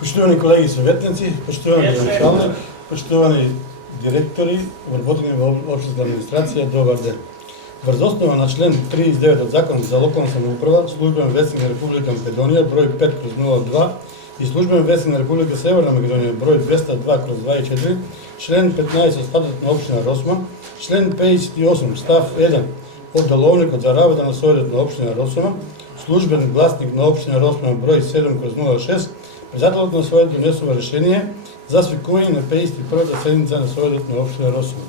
Почитувани колеги советници, почитувани началник, почитувани директори, вработени во општата администрација, добар ден. Врз основа на член 39 од Законот за локална самоуправа, службен весник на Република Македонија број 5/02 и службен весник на Република Северна Македонија број 202/24, член 15 од статутот на општина Росма, член 58 став 1 од Деловникот за работа на Советот на општина Росма, службен гласник на општина Росма број 7/06, председателот на Советот донесува решение за свикување на 51-та седница на Советот на општина Росма.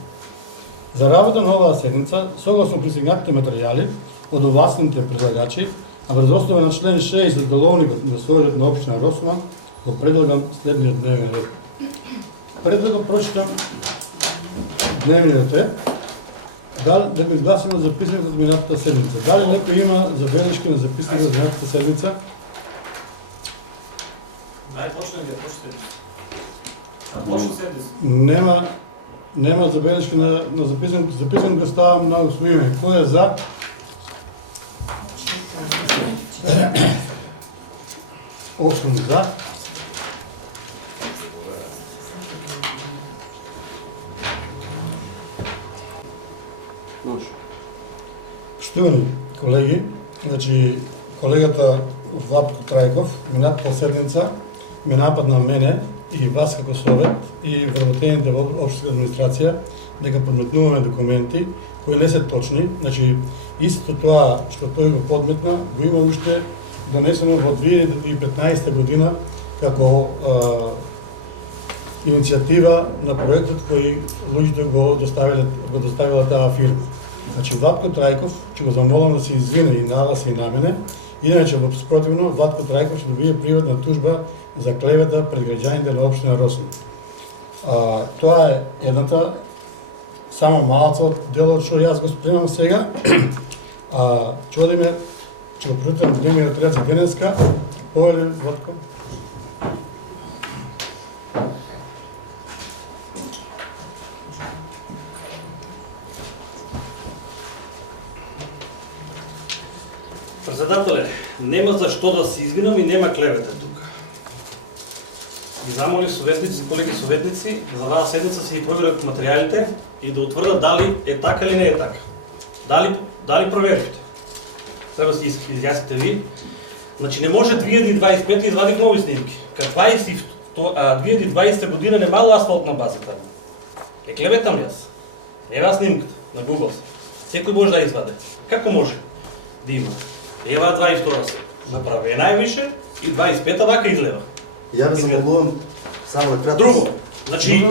За работа на оваа седница, согласно присегнатите материјали од овластените предлагачи, а врз основа на член 6 од Деловникот на Советот на општина Росма, го предлагам следниот дневен ред. Пред да го прочитам дневниот ред, да го изгласиме записаните од минатата седница. Дали некој има забелешки на записаните од минатата седница? Нема забелешки на записаното. Записаното го ставам на усвоиме. Кој е за? Осум за. Почитувани колеги, значи колегата Владко Трајков минатата седница ме нападна мене и вас како совет и вработените во општата администрација дека подметнуваме документи кои не се точни. Значи истото тоа што тој го подметна го има уште донесено во 2015 година како иницијатива на проектот кој луѓето го доставила таа фирма. Значи Владко Трајков ќе го замолам да се извини и на вас и на мене, иначе во спротивно Владко Трајков ќе добие приватна тужба за клевета пред граѓаните на општина Росма. Тоа е едната само малца од делот што јас го спремам сега. Ќе одиме, ќе го прочитам дневниот ред за денеска. Повели Владко. Председателе, нема за што да се извинам и нема клевета тука. Ги замоли советници, колеги советници, за оваа седница се ги проверат материјалите и да утврдат дали е така или не е така. Дали проверите? Треба да се изјасните ви. Значи не може 2025 извадих нови снимки. Каква е си 2020 година немало асфалтна база таму. Е клеветам ли јас? Ева снимката на Google. Секој може да ја изваде. Како може да има? Ева 22 се направена е више и 25-та вака излева. Ја ве замолувам само да кратко. Друго, значи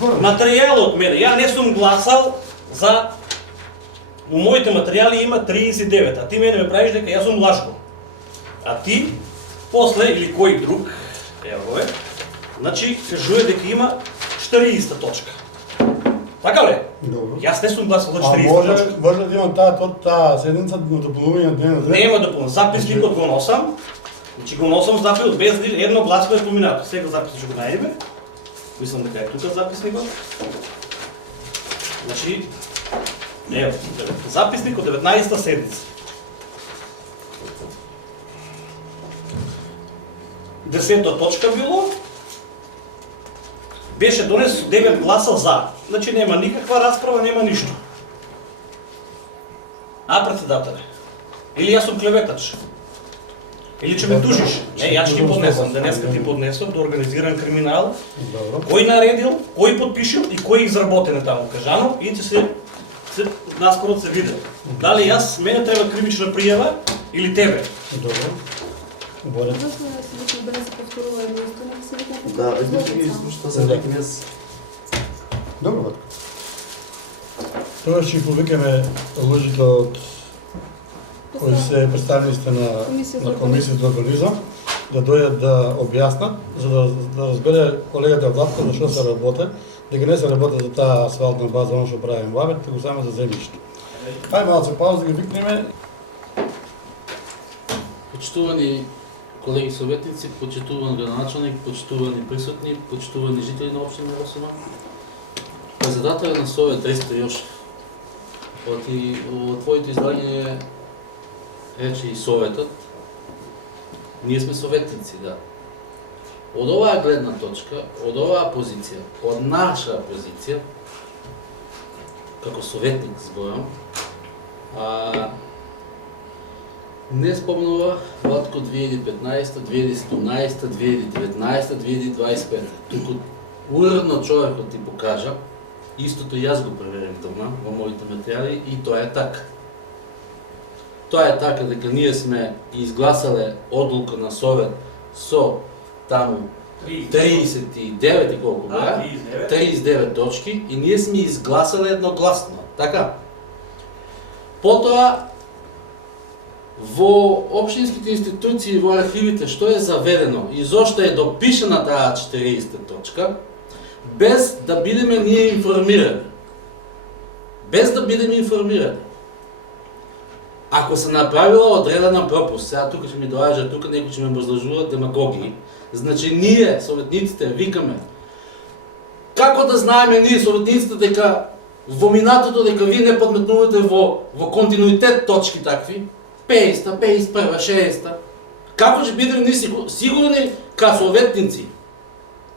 материјалот мене, ја не сум гласал за во моите материјали има 39, а ти мене ме правиш дека јас сум лажко. А ти после или кој друг, ево е, значи кажува дека има 40 точка. Така ли? Добро. Јас не сум гласал за 40 точка. Може да има таа седница на дополнување на дневниот ред? Нема дополнување. Записникот го носам. Значи го носам запис без едно гласно е поминато. Сега записот ќе го најдеме. Мислам дека е тука записникот. Значи ево, записник од 19-та седница. 10-та точка било. Беше донес 9 гласа за. Значи нема никаква расправа, нема ништо. Председателе, или јас сум клеветач? Или ќе ме тужиш? Не, јас ќе ти поднесам, денеска ти поднесам до организиран криминал. Кој наредил, кој подпишил и кој изработен е таму кажано и ќе се наскоро се види. Дали јас, мене треба кримична пријава или тебе? Добро. Боле. Да, извинете ги слушате за некој јас. Добро, Владко. Тоа ќе повикаме луѓето од кои се представниците на Комисијата за урбанизам да дојдат да објаснат, за да разбере колегата Владко за што се работи, дека не се работи за таа асфалтна база, оно што правим во Абет, туку само за земјиште. Ај малце пауза да ги викнеме. Почитувани колеги советници, почитуван градоначалник, почитувани присутни, почитувани жители на општина Росма, председател на Совет Ресто Јошев. Во твоето излагање рече и Советот. Ние сме советници, да. Од оваа гледна точка, од оваа позиција, од наша позиција, како советник зборам, не спомнува Владко 2015, 2017, 2019, 2025. Туку уредно човекот ти покажа, истото и јас го проверим дома во моите материјали и тоа е така. Тоа е така дека ние сме изгласале одлука на совет со таму 39 и колку беа? 39 точки и ние сме изгласале едногласно, така? Потоа во општинските институции, во архивите, што е заведено и зошто е допишана таа 40 точка, без да бидеме ние информирани. Без да бидеме информирани. Ако се направила одредена пропуст, сега тука ќе ми доаѓа, тука некој ќе ме образлажуваат демагогии, значи ние, советниците, викаме, како да знаеме ние, советниците, дека во минатото, дека вие не подметнувате во континуитет точки такви, 50-та, 51-та, 60-та, како ќе бидеме ние сигурни ка советници?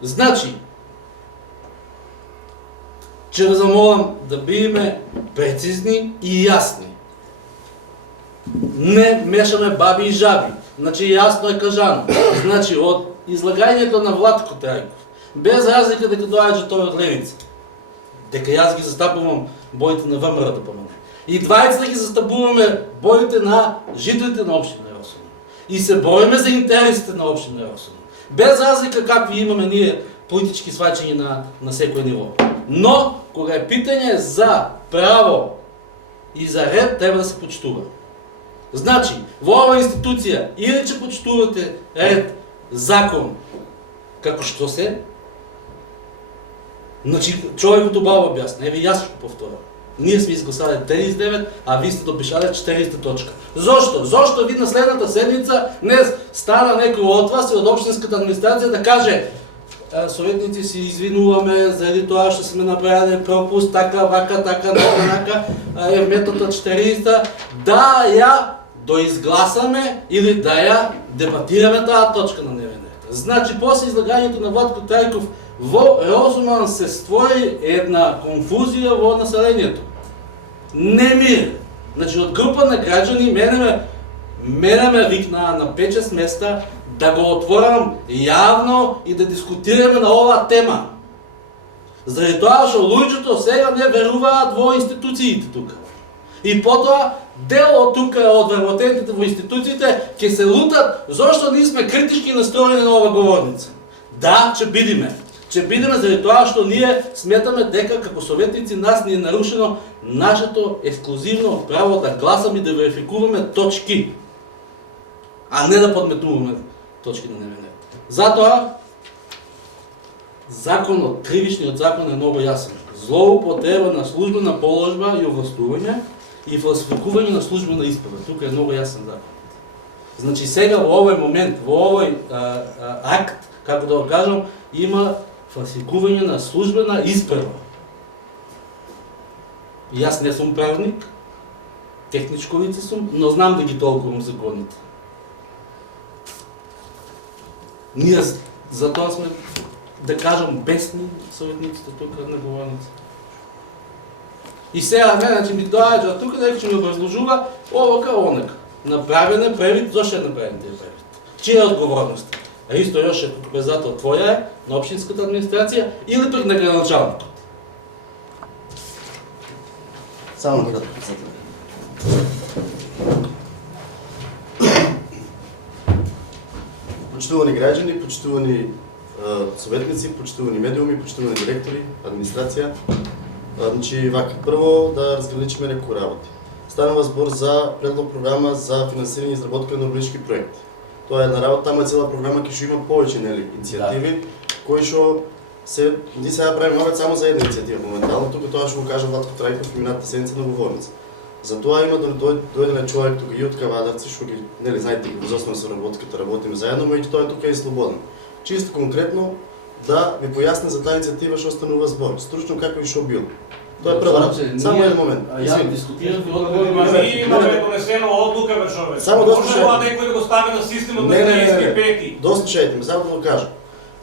Значи, ќе ве замолам да бидеме прецизни и јасни. Не мешаме баби и жаби. Значи јасно е кажано. Значи од излагањето на Владко Трајков, без разлика дека доаѓа тој од левица, дека јас ги застапувам боите на ВМРО да помогне. И двајцата ги застапуваме боите на жителите на општина Росово. И се бориме за интересите на општина Росово. Без разлика какви имаме ние политички сваќања на секој ниво. Но кога е питање за право и за ред, треба да се почитува. Значи, во оваа институција, или ќе почитувате ред, закон, како што се, значи, човекот убаво објасни, еве јас ќе повторам. Ние сме изгласале 39, а ви сте допишале 40 точка. Зошто? Зошто ви на следната седмица не стана некој од вас и од општинската администрација да каже советници се извинуваме заради тоа што сме направиле пропуст, така, вака, така, нака, е методот 40, да ја доизгласаме или да ја дебатираме таа точка на дневен ред. Значи, после излагањето на Владко Трајков во Розуман се створи една конфузија во населението. Немир. Значи, од група на граѓани мене викнаа на 5-6 места да го отворам јавно и да дискутираме на оваа тема. Заради тоа што луѓето сега не веруваат во институциите тука. И потоа дел од тука од вработените во институциите ќе се лутат зошто ние сме критички настроени на оваа говорница. Да, ќе бидеме. Ќе бидеме заради тоа што ние сметаме дека како советници нас ни е нарушено нашето ексклузивно право да гласаме и да верификуваме точки, а не да подметнуваме точки на дневен ред. Затоа законот, кривичниот закон е многу јасен. Злоупотреба на службена положба и овластување и фалсификување на службена исправа. Тука е многу јасен закон. Значи сега во овој момент, во овој акт, како да го кажам, има фалсификување на службена исправа. Јас не сум правник, техничко лице сум, но знам да ги толкувам законите. Ние затоа сме, да кажам, бесни советниците тука на говорница. И сега значи ми доаѓа тука дека ќе ми образложува овака онака. Направен е превид, зошто е направен тие превид? Чија е одговорност? А исто јоше показател твоја е на општинската администрација или пак на градоначалникот? Само кратко, председател. Почитувани граѓани, почитувани советници, почитувани медиуми, почитувани директори, администрација. Значи, вака, прво да разграничиме некои работи. Станува збор за предлог програма за финансирање и изработка на урбанички проекти. Тоа е една работа, таму е цела програма кој што има повеќе иницијативи, кои што се ние сега правиме овој само за една иницијатива моментално, тука тоа што го кажа Владко Трајков минатата седмица на говорница. Затоа има да дојде човек тука и од Кавадарци, што ги, нели, знаете, во основа со работката работиме заедно, но и тоа тука е слободен. Чисто конкретно да ви појасни за таа иницијатива што станува збор, стручно како и што било. Тоа е прва. Само еден момент. Ја дискутирав и Ние имаме донесена одлука бе човек. Само може некој да го стави на системот на 35-ти. Дослушајте ме, само да го кажам.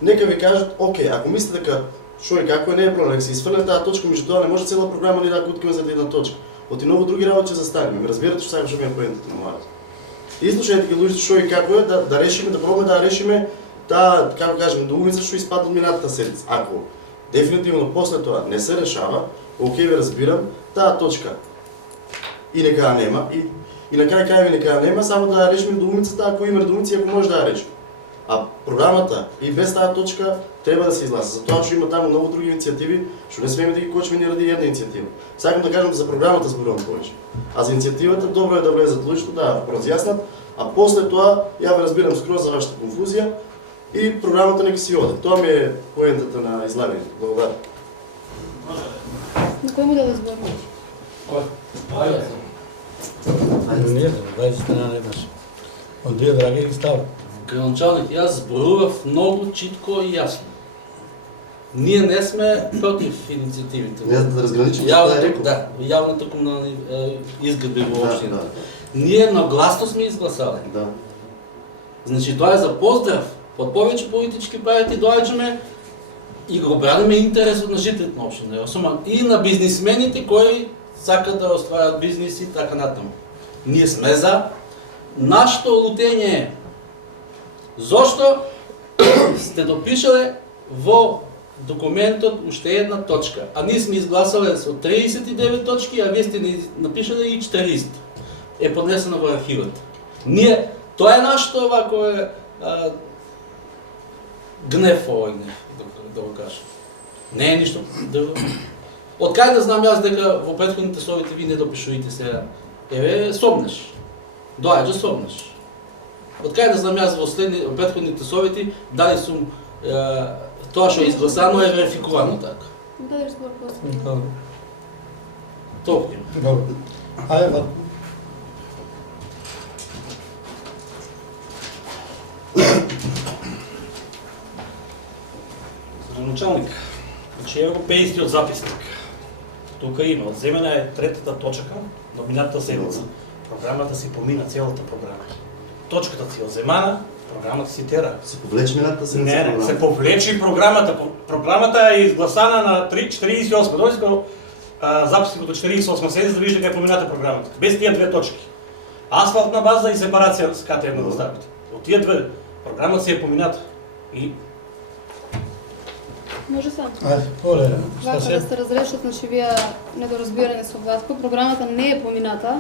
нека ви кажат, окей, ако мислите дека што и како не е проблем, нека се изфрле таа точка, меѓу тоа не може цела програма ни да куткаме за една точка. Оти многу други работи ќе застанеме. Ме разбирате што сакам што ми е поентата на мојата. И слушајте ги луѓето што и како е да решиме, да пробаме да решиме таа, како кажеме, недоумица што испадна минатата седмица. Ако дефинитивно после тоа не се решава, окей, ви разбирам, таа точка и нека ја нема, и на крај крајеви нека ја нема, само да ја решиме недоумицата, ако има недоумици, ако може да ја решиме. А програмата и без таа точка треба да се изгласа. Затоа што има таму многу други иницијативи, што не смееме да ги кочиме ни ради една иницијатива. Сакам да кажам за програмата зборувам повеќе. А за иницијативата добро е да влезат луѓето да разјаснат, а после тоа ја ве разбирам скроз за вашата конфузија и програмата нека си оде. Тоа ми е поентата на излагањето. Благодарам. На кој модел зборуваш? Не, 20 страна не еднаш. Од две драги ги става. Граначалник, јас зборував многу читко и јасно. Ние не сме против иницијативите. Не да разграничиме што е рекол. Да, јавната комунални изгради во Да, општината. да. Ние нагласно сме изгласали. Да. Значи тоа е за поздрав. Од повеќе политички партии доаѓаме и го браниме интересот на жителите на општина Јосома и на бизнисмените кои сакат да остварат бизниси и така натаму. Ние сме за. Нашето лутење е зошто сте допишале во документот уште една точка, а ние сме изгласале со 39 точки, а вие сте ни напишале и 40. Е поднесено во архивот. Ние, тоа е нашето овако е гнев овој гнев, да го кажам. Не е ништо друго. Од кај да знам јас дека во претходните совети ви не допишувате сега? Еве, собнеш. Доаѓа собнеш. Од кај да знам јас во претходните совети дали сум тоа што е изгласано е верификувано така. Дадеш збор после. Добро. Топки. Добро. Ајде, ват. Началник, значи европејскиот записник. Тука има, одземена е третата точка на минатата седмица. Програмата си помина целата програма. Точката си одземана, програмата си тера. Се повлече минатата седмица. Не, се повлече програмата. Програмата е изгласана на 48. Дойде до записникот од 48 седмица да вижда кај помината програмата. Без тие две точки. Асфалтна база и сепарација с КТМ да ставите. Од тие две програмата си е помината. И Може сам. Ајде, оле, што Вака да се? се разрешат, значи вие недоразбирање со Владко, програмата не е помината.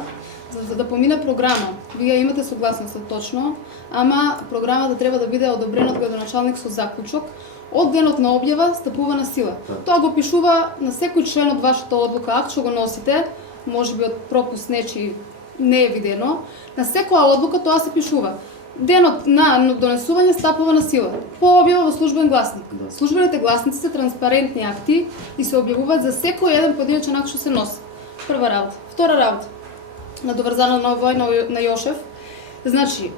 За да помине програма, вие имате согласност точно, ама програмата треба да биде одобрена од градоначалник со заклучок. Од денот на објава стапува на сила. Тоа го пишува на секој член од вашата одлука, акт што го носите, можеби од пропуск нечи не е видено. На секоја одлука тоа се пишува. Денот на донесување стапува на сила. По објава во службен гласник. Службените гласници се транспарентни акти и се објавуваат за секој еден поединечен акт што се носи. Прва работа. Втора работа. Надоврзано на овој на Јошев. Значи,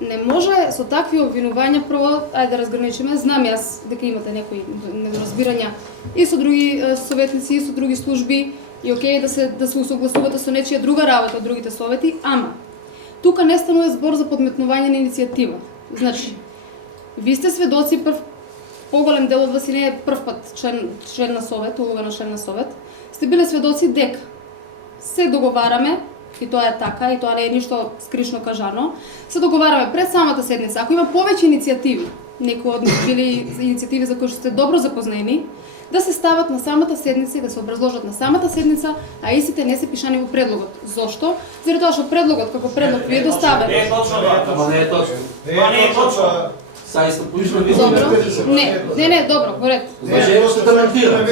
не може со такви обвинувања, прво, ајде да разграничиме, знам јас дека имате некои недоразбирања и со други советници, и со други служби, и окей да се усогласувате со нечија друга работа од другите совети, ама тука не станува збор за подметнување на иницијатива. Значи, ви сте сведоци, поголем дел од вас и не е прв пат член на совет, улога на член на совет, сте биле сведоци дека се договараме, и тоа е така, и тоа не е ништо скришно кажано, се договараме пред самата седница, ако има повеќе иницијативи, некои од нив били иницијативи за кои што сте добро запознени, да се стават на самата седница и да се образложат на самата седница, а истите не се пишани во предлогот. Зошто? Заради тоа што предлогот како предлог ви е доставен. не е точно, Ама не е точно. Това не е точно. Са истопуично ви Добро? Не, добро, во ред. Може ще да ментира.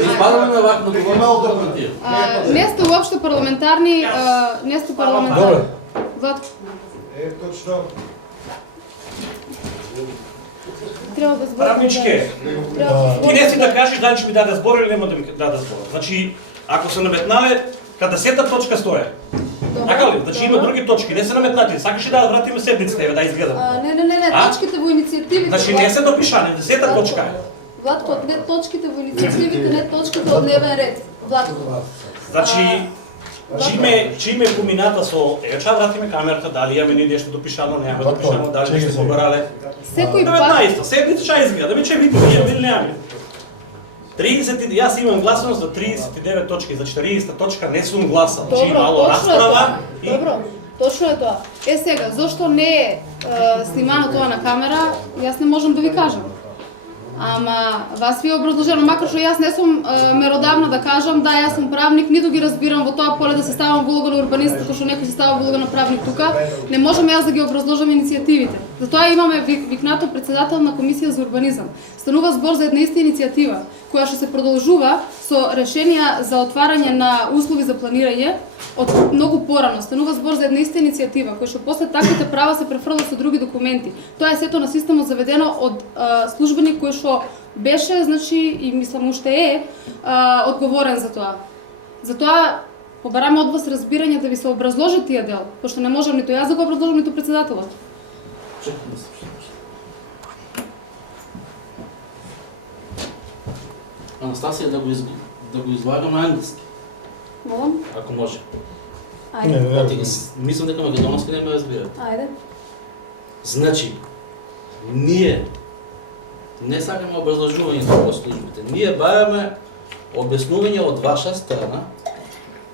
Изпадаме на вак на договор. Не сте уопште парламентарни, не сте парламентарни. Добре. Владко, Точно. треба да зборам. Правничке, ти не си да кажеш дали ќе ми даде збор или нема да ми даде збор. Значи, ако се наметнале, каде 10-та точка стоја. Така ли? Значи има други точки, не се наметнати. Сакаш ли да вратиме седницата, еве да изгледам? Не, точките во иницијативите. Значи не се допишани, 10-та точка е. Владко, не точките во иницијативите, не точките од дневен ред. Владко. Значи, Чиме помината со еча вратиме камерата, дали имаме ние нешто допишано, немаме допишано, дали нешто се побарале. Секој пат 19, седните ша изгледа, да ми че видите, имаме или немаме. 30, јас имам гласност за 39 точки, за 40 точка не сум гласал, значи мало расправа. Добро, точно е тоа. Сега, зошто не е снимано тоа на камера, јас не можам да ви кажам. Ама вас ви е образложено, макар што јас не сум меродавна да кажам, да, јас сум правник, ниту ги разбирам во тоа поле да се ставам во улога на урбанист, како што некој се става во улога на правник тука, не можам јас да ги образложам иницијативите. Затоа имаме викнато председател на комисија за урбанизам. Станува збор за една иста иницијатива, која што се продолжува со решенија за отварање на услови за планирање од многу порано. Станува збор за една иста иницијатива, која што после таквите права се префрлат со други документи. Тоа е сето на системот заведено од службеник кој што беше, значи, и мислам уште е, одговорен за тоа. Затоа побараме од вас разбирање да ви се образложи тие дел, пошто не можам ниту јас да го образложам, ниту председателот. Анастасија, да го излагам на англиски, Молам? ако може. Ајде. Мислам дека македонски не ме разбират. Ајде. Значи, ние не сакаме образложување во службите. Ние бараме објаснување од ваша страна,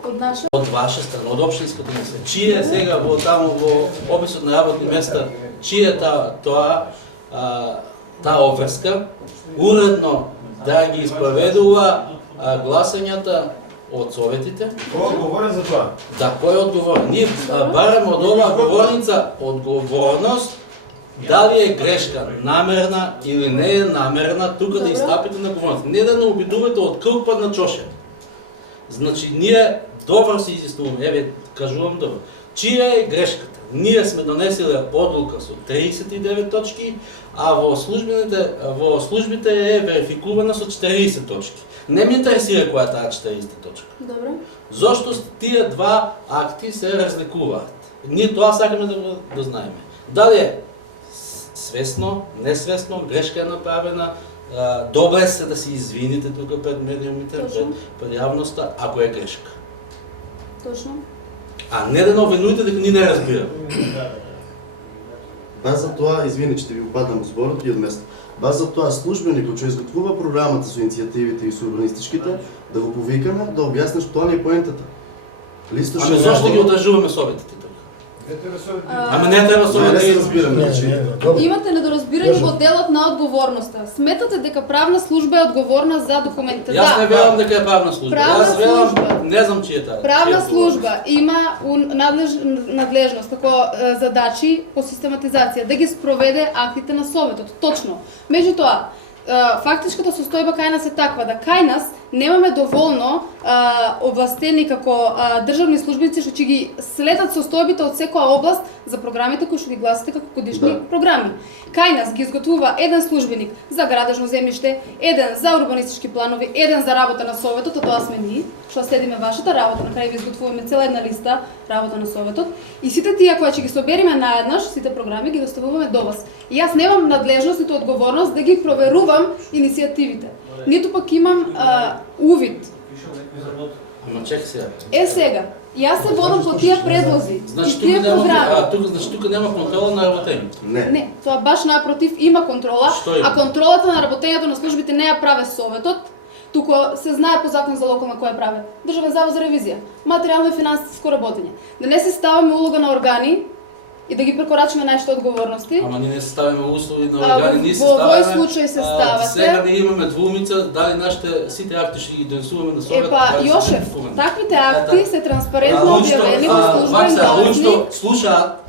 Од наша? од ваша страна, од општинското место. Чие сега во таму во описот на работни места, чие таа обврска, уредно да ги испроведува гласањата од советите. Кој е одговорен за тоа? Да, кој е одговорен? Ние бараме од оваа говорница одговорност, дали е грешка намерна или не е намерна, тука да истапите на говорница. Не да не обидувате од кълпа на чоше. Значи, ние добро се изјаснуваме, еве, кажувам добро. Чија е грешката? Ние сме донеселе одлука со 39 точки, а во службите е верификувана со 40 точки. Не ме интересира која е таа 40 точка. Добро. Зошто тие два акти се разликуваат? Ние тоа сакаме да знаеме. Дали е свесно, несвесно, грешка е направена, добре се да се извините тука пред медиумите, пред јавноста, ако е грешка. Точно. А не да новинуите дека ни не разбираме. База тоа, извини, че ви упадам зборот и од место. База тоа службеникот што изготвува програмата со иницијативите и со урбанистичките, да го повикаме да објасни што не е поентата. Листот Ами зошто ги одржуваме советите тука? Ама не треба Не советите се да разбираме, значи. Имате недоразбирање во делот на одговорноста. Сметате дека правна служба е одговорна за документите. Јас не верувам дека е правна служба. Правна Јас верувам, служба. не знам чија е таа. Правна служба има надлежност, како задачи по систематизација, да ги спроведе актите на советот. Точно. Меѓутоа, фактичката состојба кај нас е таква, да кај нас немаме доволно овластени како државни службеници што ќе ги следат состојбите од секоја област за програмите кои што ги гласате како годишни програми. Кај нас ги изготвува еден службеник за градежно земјиште, еден за урбанистички планови, еден за работа на советот, а тоа сме ние, што следиме вашата работа, на крај ви изготвуваме цела една листа работа на советот и сите тие кои ќе ги собериме наеднаш, сите програми ги доставуваме до вас. И јас немам надлежност ниту одговорност да ги проверувам иницијативите. Ниту пак имам увид. Ама чек сега. Сега, јас се водам по тие предлози Значи и тие програми. тука нема контрола на работењето. Не, тоа баш напротив има контрола, Што има? а контролата на работењето на службите не ја праве советот, туку се знае по закон за локална која праве. Државен завод за ревизија, материјално и финансиско работење. Да не се ставаме улога на органи и да ги прекорачиме нашите одговорности. Ама ние не се ставиме услови на А, органи, ние се во овој ставиме. случај се ставате. Сега ние имаме двумица, дали нашите сите акти ще ги донесуваме на совет. Епа, Јошев, таквите акти се транспарентно објавени во службен гласник. Слушаат,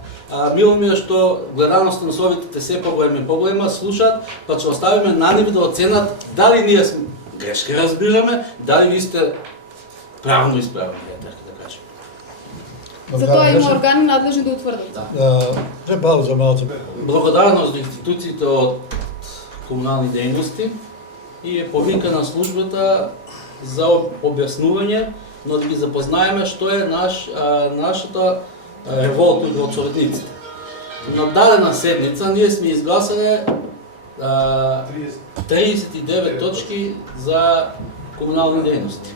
мило ми е што гледаноста на советите се поголема и поголема, слушаат, па ќе оставиме на нив да оценат дали ние сме грешки разбираме, дали ви сте правно исправени, така да кажем. Затоа има органи надлежни да утврдат. Треба пауза малце. Благодарност до институциите од комунални дејности и е повикана службата за објаснување, но да ги запознаеме што е нашата револта од советниците. На дадена седница ние сме изгласале 39 точки за комунални дејности.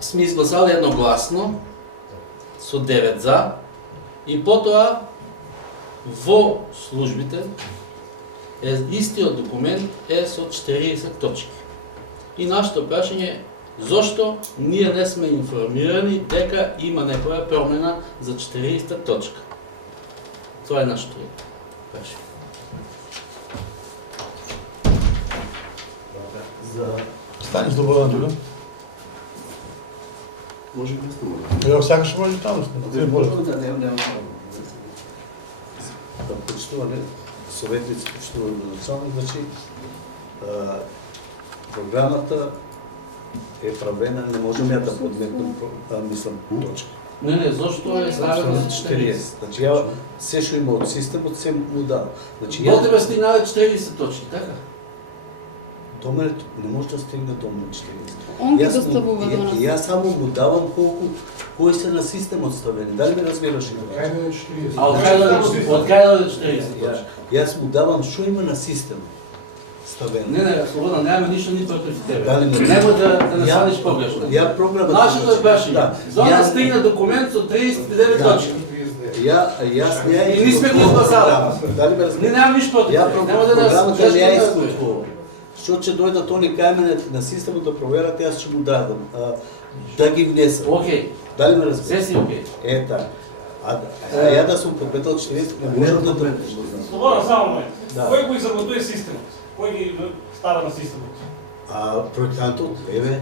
сме изгласали едногласно со 9 за и потоа во службите истиот документ е со 40 точки. И нашето прашање е зошто ние не сме информирани дека има некоја промена за 40 точка. Тоа е нашето прашање. Стани слободен тука. Може да сте Ево, сакаш може таму. Ти боле. Почитуване, съветници, почитуване до началник, значи програмата е правена, не можем я да подметнем, мислам, точка. Не, зошто е ставено за 40? Значи, ја се што има од системот, се му дал. Значи, До тебе стигнале 40 точки, така? до мене не може да стигне до мене 40. Он ги Јас му- доставува до нас. Јас само му давам колку, кои се на системот ставени. Дали ме разбираш? А од кај дојде 40 точки? Јас му давам што има на системот ставено. Не, слободно, нямаме нищо ни против тебе. Дали ме- Нема да не станеш погрешно. Ја програмата... Нашето е прашање. Да. За да Ја- стигне документ со 39 Да. точки. Јас не ја И ние сме ги изгласали. Дали ме Не, разбираш? нямам нищо против Ја тебе. Нема да програмата нас не ја грешно исклучувам. Што ќе дојдат они кај мене на системот да проверат, јас ќе му дадам. Да ги внесам. Окей, Дали ме се разбираш? си окей. Е, така. Ја да сум подметал 40, не можам да трпиш. Слободен, само момент. Да. Кој го изработува системот? Кој ги става на системот? Проектантот, еве,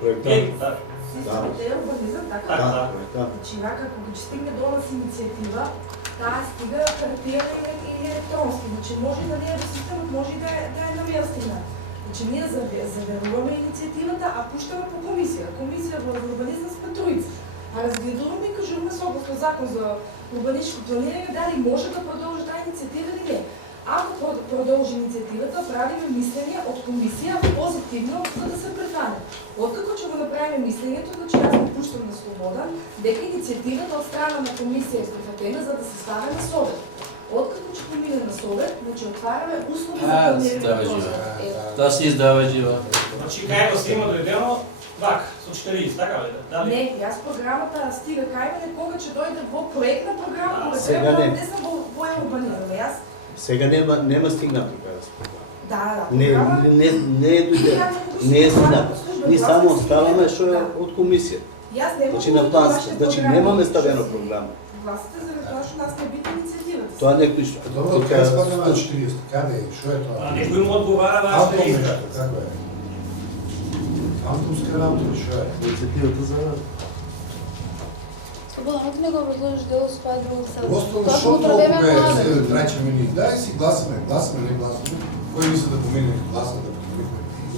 проектант. Геј, да. Системът е урбанизъм, така. Така, да. проектант. Значи, ако го стигне до нас инициатива, таа стига хартијан или електронски. Значи, може да не е до системот, може и да е на мејлстина. Значи, ние заверуваме инициативата, а пуштаме по комисија. Комисија во урбанизъм сме троица. А разгледуваме и кажуваме согласно закон за урбаничко планирање дали може да продолжи таа инициатива или не. Ако продолжи инициативата, правиме мислење од комисија позитивно за да се префане. Откако ќе го направиме мислењето, значи јас го пуштам на слобода, дека инициативата од страна на комисија е прифатена за да се стави на совет. Откако ќе помине на совет, значи отвараме услови за планирање здраве на жива. този. Та си здраве жива. Значи, кај да си има дојдено, вак, со 40, така ли? Дали? Не, јас програмата стига кај мене кога ќе дојде во проектна програма, кога сега треба не. не сам во урбанизам. Јас Сега нема стигнато кај вас. да, Не е дојде. Не е стигнато. Ние само оставаме што е од комисија. Јас не Значи на планска. Значи немаме ставено програма. Гласите за тоа што нас не биде инициативата. Тоа некој што... Добро, кај спада на 40, каде е, што е тоа? А некој му одговара на Автом што нешто, како е? Автомска работа, што е? Инициативата за Слободно, ти не го образложиш дело со това друго сега. Просто Тоа што го правиме толку младо. се трачаме ни? Дај си гласаме, не гласаме. Кој мисли да помине гласаме да помине?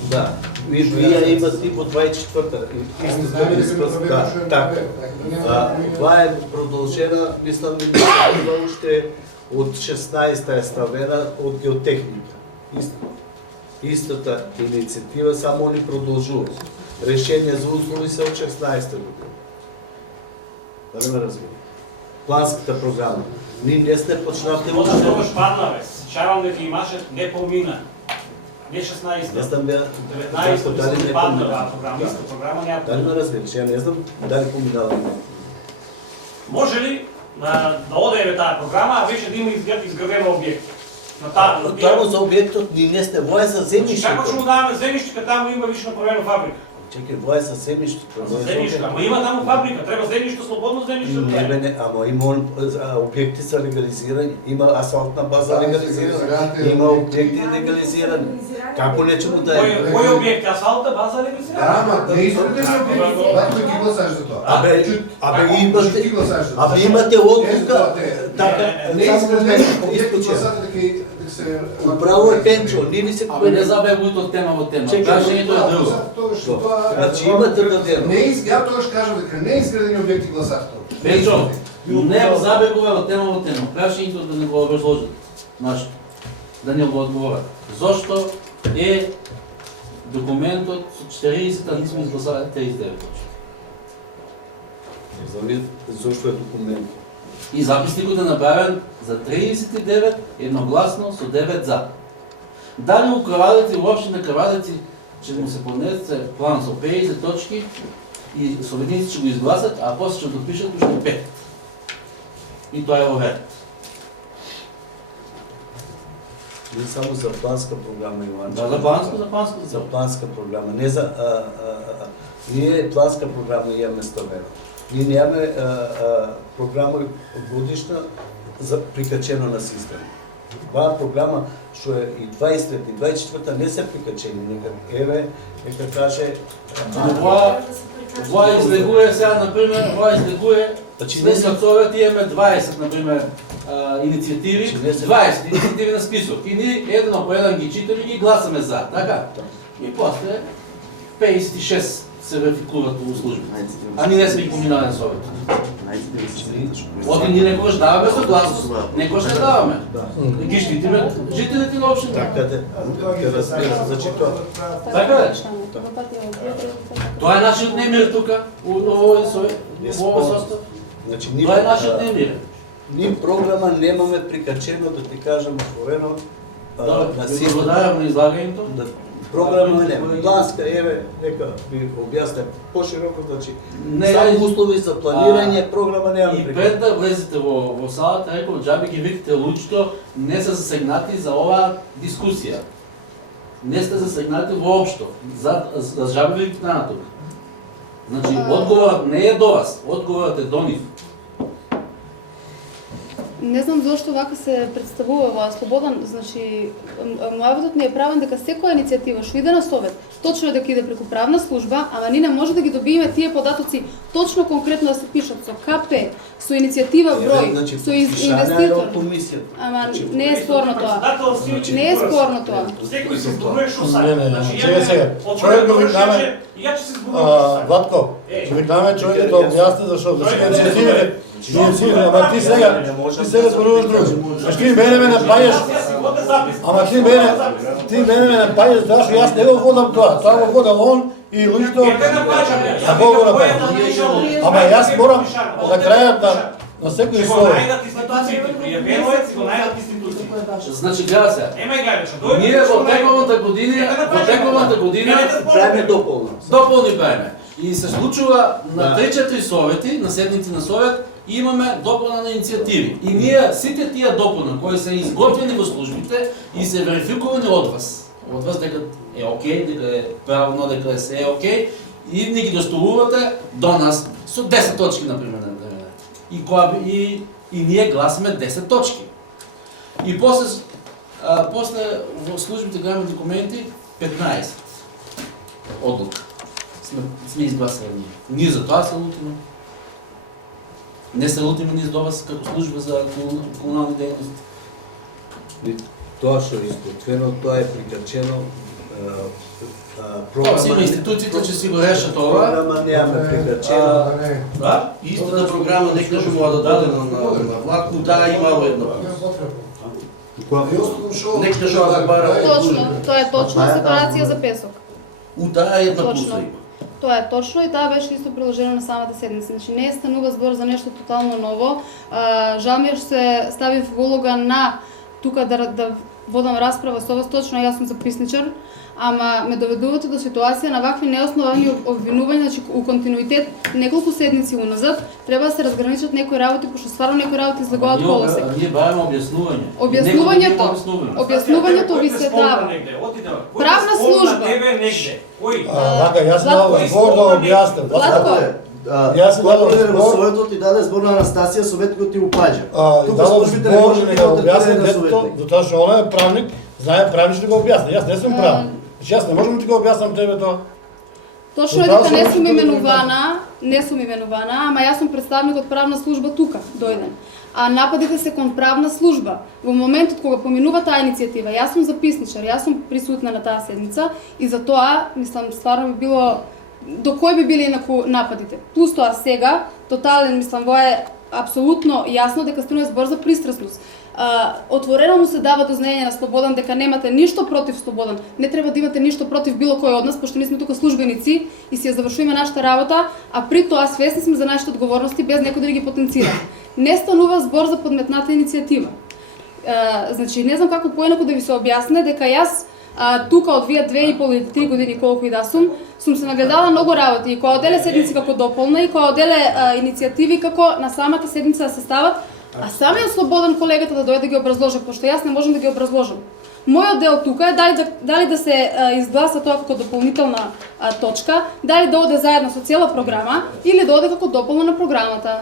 Да. Вие имате и по 24-та. Истото изпраз. Да, така. Това е продолжена, мислам, инициатива уште од 16-та е ставена од геотехника. Истата инициатива, само они продолжуваат. Решение за услови се од 16-та година. Дали ме разбира? Планската програма. Ние не сте почнавте Тоа уште. што падна, бе. Сечавам дека имаше не помина. Не 16, Не знам бе, 19, дали мислам, не падна помина. таа програма, иста програма няма. Дали ме разбираш? Ја не знам дали поминала. Може ли да одеме таа програма, а беше да има изградено објект? На таа, на тие- Таму за објектот ни не сте, во е за Значи, како земјиште. ќе му даваме земјиште, кога таму има вишно направено фабрика? Чекај, во е за земјиште. Земјиште, ама има таму фабрика, треба земјиште, слободно земјиште. да Не, прави. бе, не, ама има објекти са легализирани, има асфалтна база легализирана, има објекти легализирани. Како не ќе му да е? Кој објект, асфалта, база или Да, ама не изградени објекти. Лако да ги гласаш за тоа. Абе, Што ти гласаш за тоа? Абе имате одлука, така, Не само изградени момент, објекти исклучен. гласате дека се... Управо е Пенчо, ние ви се Абе не забегујте од тема во тема. Чекај, Прашањето е друго. Тоа што тоа... Значи имате дадено. Ја тоа што кажам дека не изградени објекти гласаш тоа. Пенчо, не забегува од тема во тема. Прашањето да не го образложат. Нашто. Да не го одговорат. Зошто е документот со 40, а нисме изгласали 39 точки? Зошто е документ? И записникот е направен за 39 едногласно со 9 за. Дали у Кравадеци, у општина Кравадеци ќе му се поднесе план со 50 точки и советниците ќе го изгласат, а после ќе подпишат уште 5. И тоа е оверт. Не само за планска програма, Иван. Да, за планска програма. Не за ние планска програма имаме ставено. Ние немаме програма годишна за прикачено на систем. Оваа програма што е и 23 и 24 не се прикачени, нека каже. Ова излегува сега, например, след совет имаме 20, например, инициативи, 20 инициативи на список. И ние едно по едно ги читаме и ги гласаме за, така? И после 56 се верификуват у службите. А ние не сме ги поминали на совет. Оти ние некогаш даваме съгласност, некогаш не даваме. Ги щитиме жителите на общината. Така е, разбира, значи тоа. Така е. Тоа е нашиот немир тука, у овој состав. Тоа е нашиот немир. Ние програма немаме прикачено, да ти кажем отворено, на систем. Благодарам на излагањето. Програма нема. Планска, нека ви објасне пошироко, значи не, само услови за планирање, програма нема. И пред да влезете во салата, рекол, џаби ги викате луѓето, не се засегнати за оваа дискусија. Не сте засегнати воопшто. За џаби викате на тука. Значи, одговорот не е до вас, одговорот е до нив. Не знам зошто вака се представува оваа слободан, значи мојавотот не е правен дека секоја иницијатива што иде на совет, точно е дека иде преку правна служба, ама ние не може да ги добиеме тие податоци точно конкретно да се пишат со КП, со иницијатива број, со инвеститор. Ама не е спорно тоа. Не е спорно тоа. Секој се зборува што сака. Човек го викнаме. Владко, ќе викнаме човек да објасни зашто иницијативите. Ама ти сега зборуваш друго. Ти мене ме напаѓаш. Ама ти мене ме напаѓаш тоа што јас не го водам тоа. Тоа го водам он и луѓето. А го напаѓаш. Ама јас морам за крајот на секој слово. Значи, гледа се. Ние во тековната година правиме дополни правиме. И се случува на 3-4 совети, на седници на совет, имаме дополна на иницијативи. И ние сите тие дополна кои се изготвени во службите и се верификувани од вас. Од вас дека е окей, дека е правилно, дека се е окей, и ни ги доставувате до нас со 10 точки, например, на интернет. И ние гласаме 10 точки. И после во службите гледаме документи 15 одлука. Сме изгласали ние. Ние за тоа се лутиме. Не се лутиме ние до вас како служба за комунални дејности. Тоа што е изготвено, тоа е прикачено. Тоа си има институциите че си го решат ова. Програма немаме прикачено. Да, истата програма некој може да даде на Владко, таа имало едно. Некој што да бара. Точно, тоа е точно сепарација за песок. Таа е една плюса има. Тоа е точно и таа беше исто приложено на самата седница. Значи не станува збор за нешто тотално ново. Жал ми е што се ставив во улога на тука да водам расправа со вас, точно јас сум записничар, ама ме доведувате до ситуација на вакви неосновани обвинувања, значи у континуитет неколку седници уназад треба да се разграничат некои работи, пошто стварно некои работи излегуваат колосек. Ние баваме објаснување. Објаснувањето ви се дава. Правна служба. Вака, јас дадов збор да објаснам. Јас дадов во советот и даде збор на Анастасија, советникот ти упаѓа. Дадов збор да објаснам детето, затоа што она е правник, знае правник да го објасни. Јас не сум правник. Значи јас не можам да ти го објаснам тебе тоа. Точно е дека не сум именувана, ама јас сум представник од правна служба тука, дојден. А нападите се кон правна служба. Во моментот кога поминува таа иницијатива, јас сум записничар, јас сум присутна на таа седница и за тоа, мислам, стварно би било до кој би биле инаку нападите. Плюс тоа сега, тотален, мислам, во е апсолутно јасно дека станува збор за пристрасност. Отворено му се дава дознење на Слободан дека немате ништо против Слободан. Не треба да имате ништо против било кој од нас, пошто ние сме тука службеници и си ја завршуваме нашата работа, а при тоа свесни сме за нашите одговорности без некој да ги потенцира. Не станува збор за подметната иницијатива. Значи, не знам како поинаку да ви се објасне дека јас тука од вие 2,5 или 3 години колку и да сум се нагледала многу работи и која оделе седници како дополна и која оделе иницијативи како на самата седница да се стават, а самиот слободен колегата да дојде да ги образложи, пошто јас не можам да ги образложам. Мојот дел тука е дали да се изгласа тоа како дополнителна точка, дали да оде заедно со цела програма или да оде како дополна на програмата.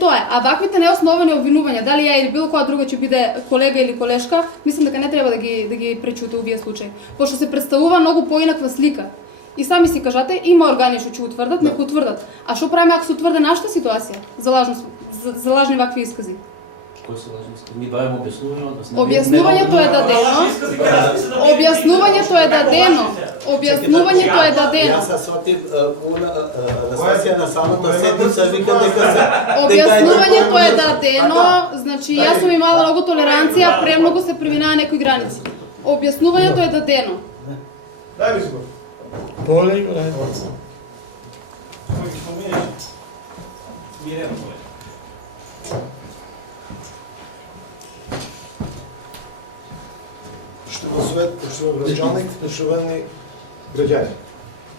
Тоа е. А ваквите неосновани обвинувања, дали ја или било која друга ќе биде колега или колешка, мислам дека не треба да ги пречуте овие случаи, пошто се представува многу поинаква слика. И сами си кажате, има органи што ќе утврдат, нека утврдат. А што правиме ако се утврде нашата ситуација за лажни вакви искази? Кои се лажни искази? Ми даваме објаснување, Објаснувањето е дадено. Објаснувањето е дадено. Објаснувањето е дадено. Јас се сотив Анастасија на самата седница вика дека се Објаснувањето е дадено, значи јас сум имала многу толеранција, премногу се преминаа некои граници. Објаснувањето е дадено. Дај ми збор. Поле и рај. Поштован градоначалник, поштовани граѓани.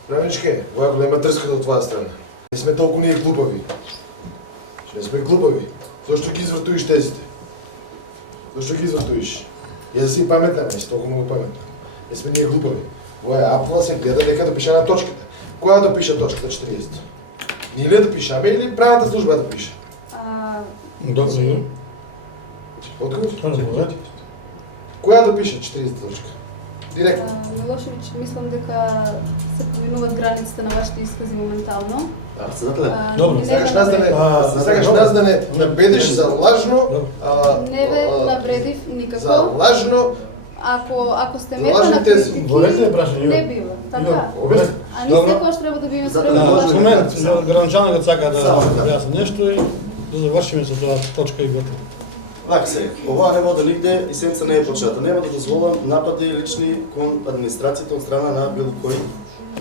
Правничке, ова голема трска од твоја страна. Не сме толку ние глупави. Не сме глупави. Зошто ги извртуиш тезите? Зошто ги извртуиш? Ја да си паметна, не си толку многу паметна. Не сме ние глупави. Ова е апла се гледа дека да пише на точката. Која да пише точката 40? Ние ли да пишаме или правната служба да пише? Добро, Јур. Одговор? Која да пише 40 точка? Директно. Милошевич, мислам дека се поминуваат границите на вашите искази моментално. Председателе. Добро. Сакаш нас да не набедиш за лажно. Не ве навредив За никако. лажно. Ако сте За мета лажни на тези. критики, Волете прашање, Јур. не бива. Така. Објасни. А ние секогаш треба да биме Затоа сребрени. може Момент, граначалникот сака да објасни нешто и да завршиме со тоа точка и готово. Вака се, ова не води нигде и седница не е почната. Нема да дозволам напади лични кон администрацијата од страна на било кој.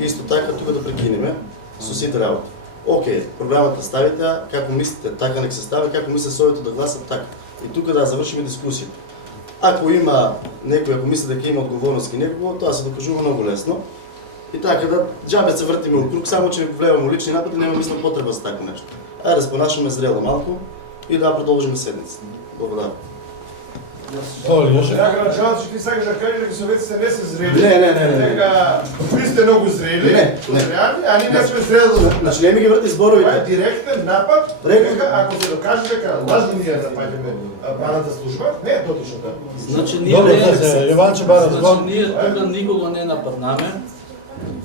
Исто така тука да прекинеме со сите работи. Океј, програмата ставите, како мислите, така нека се стави, како мислите советот да гласат така. И тука да завршиме дискусијата. Ако има некој, ако мисли дека има одговорност ки некого, тоа се докажува многу лесно. И така да џабе се вртиме округ, само че влеваме лични напади, нема мислам потреба за такво нешто. Ајде да се понашаме зрело малку и да продолжиме седница. Благодарам. Поле, Јошев. Ја граначалник, ти сакаш да кажеш дека советите не се зрели. Не. Дека ви сте многу зрели. Не. А ние не сме зрели. Значи не ми ги врти Това е зборовите. директен напад, дека ако се докаже дека лажно ние нападаме правната служба, не е дотично така. Значи ние Добро, не се, Јованче бара збор. Значи ние тука никого не нападнаме.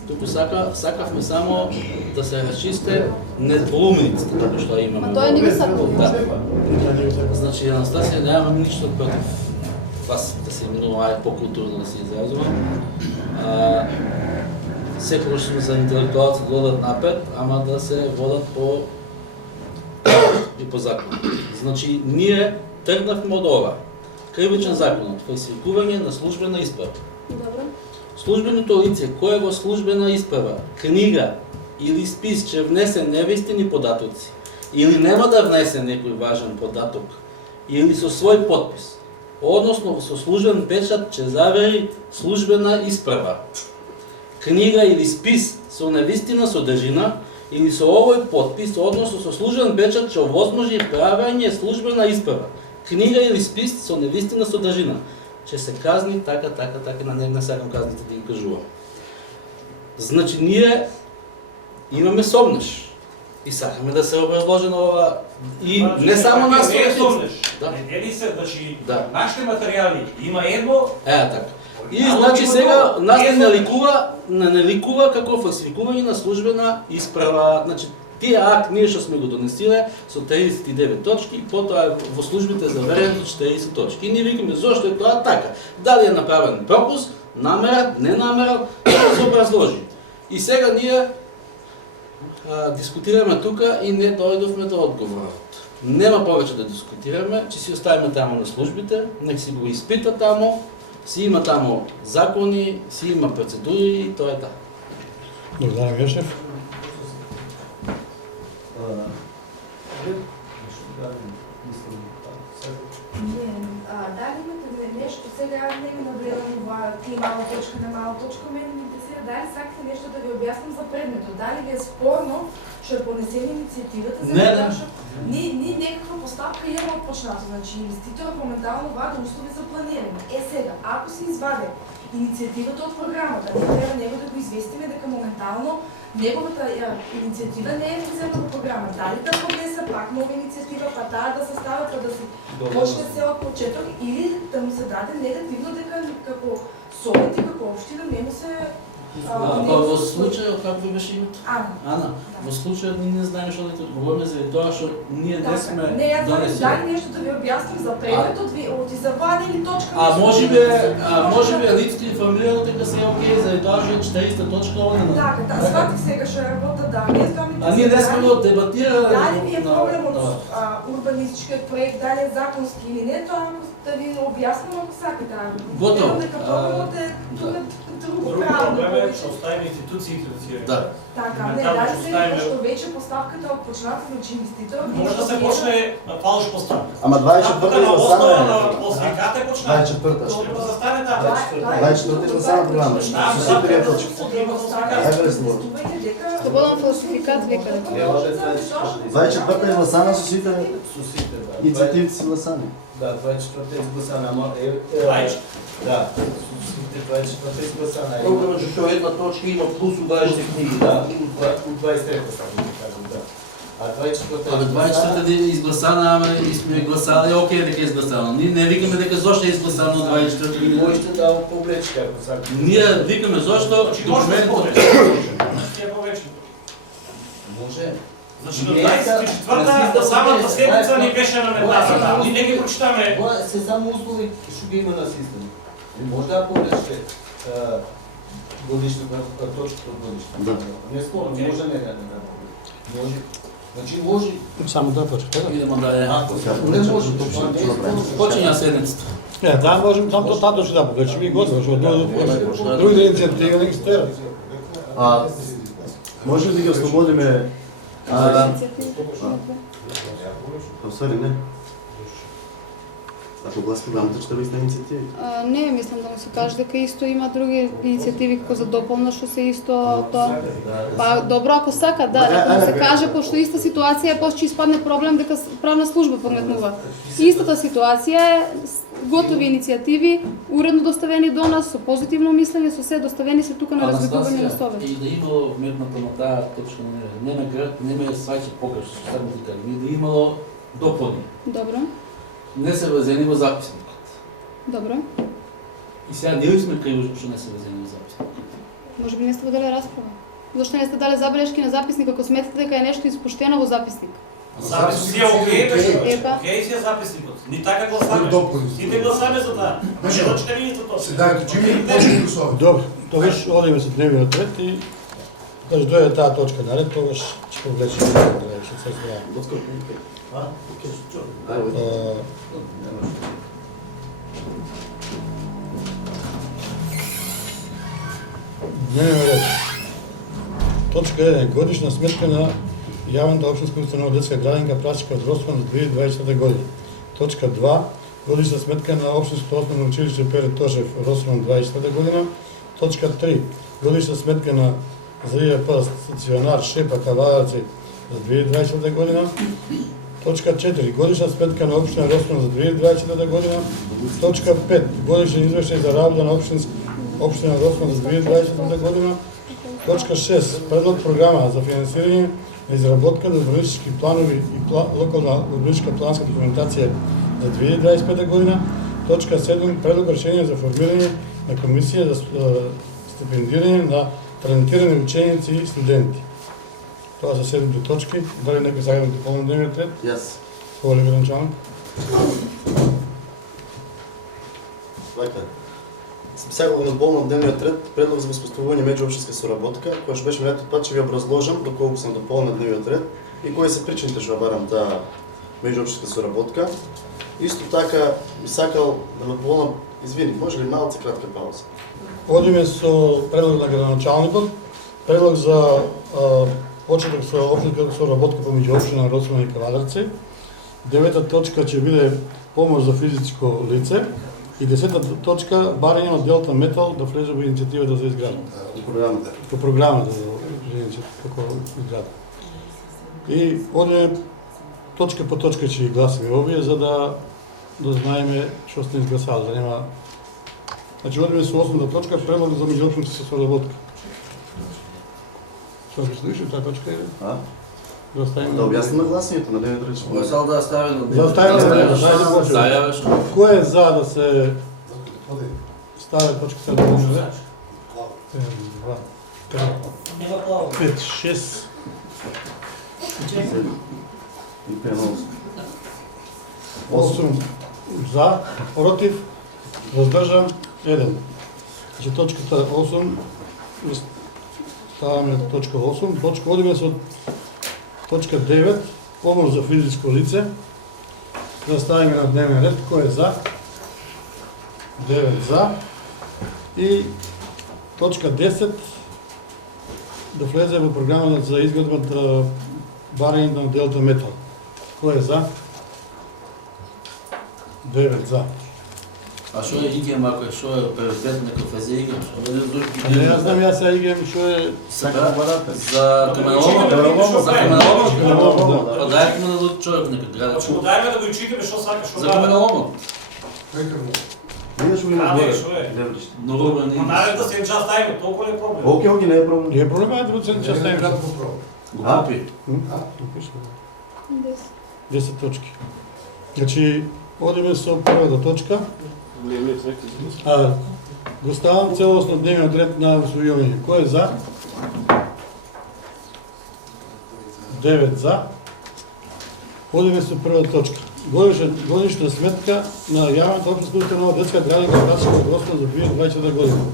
Туку сакавме само да се расчисте недоумиците како што имаме. Ма тоа не го сакам. Да. Значи Анастасија немам ништо против вас да се именува по-културно да се изразувам. Секогаш сме за интелектуалци да водат напред, ама да се водат и по закон. Значи ние тргнавме од ова. Кривичен законот, фалсификување на службена исправа. Добро. Службеното лице кое во службена исправа, книга или спис ќе внесе невистини податоци или нема да внесе некој важен податок или со свој подпис, односно со службен печат ќе завери службена исправа, книга или спис со невистина содржина или со овој подпис, односно со службен печат ќе овозможи правење службена исправа, книга или спис со невистина содржина, ќе се казни така, не сакам казните да ги кажувам. Значи ние имаме сомнеш и сакаме да се образложи на ова и не само нас Не е сомнеш. Да. Не ли се, значи, Да. нашите материјали има едно, Така. И значи сега нас не ликува како фалсификување на службена исправа. Значи тие акт ние што сме го донесиле со 39 точки и потоа во службите заверено 40 точки. И ние викаме зошто е тоа така? Дали е направен пропуск, намерен, не намерен, да се образложи. И сега ние дискутираме тука и не дојдовме до одговорот. Нема повеќе да дискутираме, че си оставиме тамо на службите, нек си го испита тамо, си има тамо закони, си има процедури и тоа е така. Благодарам, Јошев. Дали имате нешто сега не ми нагледам ова ти мала точка, не мала точка, мен ми интересира дали сакате нешто да ви објаснам за предметот, дали ви е спорно што е понесена иницијативата за ние некаква поставка имаме отпочната, значи инвеститорот моментално вади услови за планирање. Сега, ако се изваде иницијативата од програмата, ние треба него да го известиме дека моментално неговата иницијатива не е влизена во програма. Дали да поднесе пак нова иницијатива, па таа да се става, па да се почне се од почеток, или да му се даде негативно дека како совет и како општина не му се... Во случајот, како ви беше името? Ана. Во случајот ние не знаеме што да ти одговориме заради тоа што ние не сме донесли. Дали нешто да ви објаснам за предметот, од извадени точка... Може би лицето информирано дека се е окей заради тоа што е 40 точка одена. Така, сватих сега што е работа, ние не сме го дебатирали. Дали ви е проблем од урбанистичкиот проект, дали е законски или не, тоа да ви објаснам ако сакате. Готово. Дека проблемот е друго правно. Што оставиме институциите да си Да. Така, не, дали сега што вече поставката од почната, значи инвеститорот... Може да се почне фалш поставка. Ама 24-та основа на класификата е почна. 24-та. Да застане таа. 24-та изгласана програма. Со сите три точки. Слободен фалшификат викате. 24-та изгласана со сите иницијативите се гласани. Да, 24-та изгласана, ама да, сите 24-та изгласана. Програмот што една точка има плюс убавите книги, да, од 23-та само да кажам, да. А 24-та е изгласана, ама и сме гласали, окей дека е изгласана. Ние не викаме дека зошто е изгласано 24-та. Можете да го повлечете ако сакате. Ние викаме зошто документот може. Значи на 24-та самата седмица ни беше наметната. Ние не ги прочитаме. Тоа се само услови што ги има на систем. Може да повлечете годишната точка од годишната. Не спорно, може не да може. Значи може. Само тоа точка, така? Идемо да Не може. Почиња седмицата. Да, можем само таа точка да повлечеме и готово, што другите иницијативи не ги стерат. Може да ги ослободиме Сори, не. Ако глас програмата ќе треба иницијативи? Не, мислам да му се каже дека исто има други иницијативи како за дополна што се исто тоа. Па добро ако сака, да, дека му се каже пошто иста ситуација е после испадне проблем дека правна служба пометнува. Истата ситуација е готови иницијативи, уредно доставени до нас, со позитивно мислење, со се доставени се тука на разгледување на совет. И да имало вметната на таа точка не ме град, не ме сваќа покаж, што само ти кажам, да имало дополни. Добро. Не се врзени во записникот. Добро. И сега ние сме криви што не се врзени во записникот. Може би не сте водели расправа. Зошто не сте дали забелешки на записник ако сметате дека е нешто испуштено во записник? Записот си е окей, окей си е записникот. Ни така гласаме. Сите гласаме за таа. Не точка видите тоа. Седајте, чими почне гласуваме. Добро, тогаш одиме со дневниот ред и кога дојде таа точка наред, тогаш ќе повлечеме што се збора. Дневниот ред. Точка 1. Годишна сметка на јавната општинска установа детска градинка Прашка од Росман за 2024 година. Точка 2. Годишна сметка на општинското основно училиште Пере Тошев Росман 2024 година. Точка 3. Годишна сметка на ЗИП стационар Шепа Кавадарци за 2024 година. Точка 4. Годишна сметка на општина Росман за 2024 година. Точка 5. Годишен извештај за работа на општина Росман за 2024 година. Точка 6. Предлог програма за финансирање на изработка на урбанистички планови и локална урбанистичка планска документација за 2025 година. Точка 7. Предлог решение за формирање на комисија за стипендирање на талентирани ученици и студенти. Тоа се 7 точки. Дали некој сака да дополни дневниот ред? Јас. Олег Гранчанов. Вака. Сега го дополнам дневниот ред, предлог за воспоставување меѓуопштинска соработка, која што беше минатиот пат, ќе ви образложам доколку сам дополнил дневниот ред и кои се причините што барам таа меѓуопштинска соработка. Исто така би сакал да дополнам, извини, може ли малце кратка пауза? Одиме со предлог на градоначалникот, предлог за почеток со општинска соработка помеѓу општина Росман и Кавадарци. 9 точка ќе биде помош за физичко лице. И 10-та точка, барање на Делта Метал да влезе во иницијативата за изградба. Програмата. По програмата за иницијатива како изградба. И одиме точка по точка ќе ги гласиме овие за да знаеме што сте изгласали, да нема. Значи одиме со 8-та точка, предлог за меѓуопштинска соработка. Што ќе слушаме таа точка или? Да оставиме. Да објасниме гласањето на дневен ред. Мисал да стави на Да оставиме на дневен ред. Зајаваш. Кој е за да се стави точката на дневен ред? 1, 2, 3, 5, 6. И 5 8 за, против, воздржан 1. Значи точката 8 ставаме точка 8, точка одиме со точка 9, помош за физичко лице. Да ставиме на дневен ред, кој е за? 9 за. И точка 10 да влезе во програмата за изградбата барање на Делта Метал. Кој е за? 9 за. А што е игем, ако е што е приоритет некој фазе игем? Не, јас знам, јас ја игем што е... Сега, за каменолом? За каменолом? Па дајте ми да човек нека гледа. Што дајме да го читаме што сака, што За каменоломот? Видиш ли А, горе? не, што е? Многу не. Но наредно се час тајме, толку ли е проблем? Оке, не е проблем. Не е проблем, ајде во целен час ставим. Го купи. 10 точки. Значи, одиме со првата точка. Го ставам целосно дневниот ред на усвојување. Кој е за? 9 за. Одиме со првата точка. Годишна сметка на јавната општинска установа детска градинка Краско Гросто за 2024 година.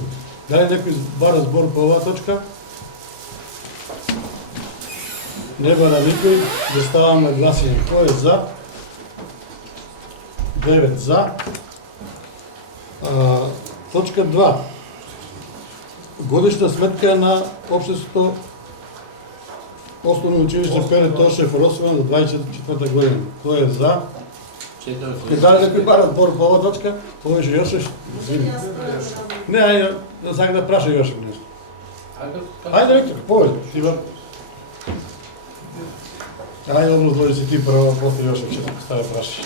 Дали некој бара збор по оваа точка? Не бара никој. Го ставам на гласање. Кој е за? 9 за. Точка 2. Годишна сметка на општинското Основно училиште Пере Тошев Росован за 24 година. Кој е за? Ке дали некој бара збор по оваа точка? Повеќе Јошев? Не, ајде, да сакам да праша Јошев нешто. Ајде, Виктор, повеќе. Ти ба... Ајде, образложи си ти прво, после Јошев ќе стави праши.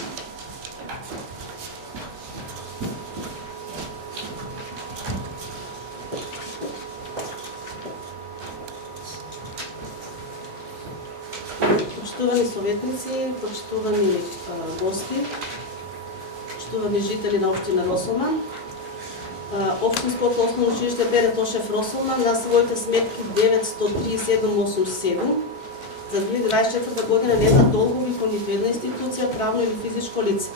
Почитувани советници, почитувани гости, почитувани жители на општина Росолман. Општинското основно училиште Пере Тошев Росолман на своите сметки 937,87 за 2024 година нема долгови по ниту една институција, правно или физичко лице.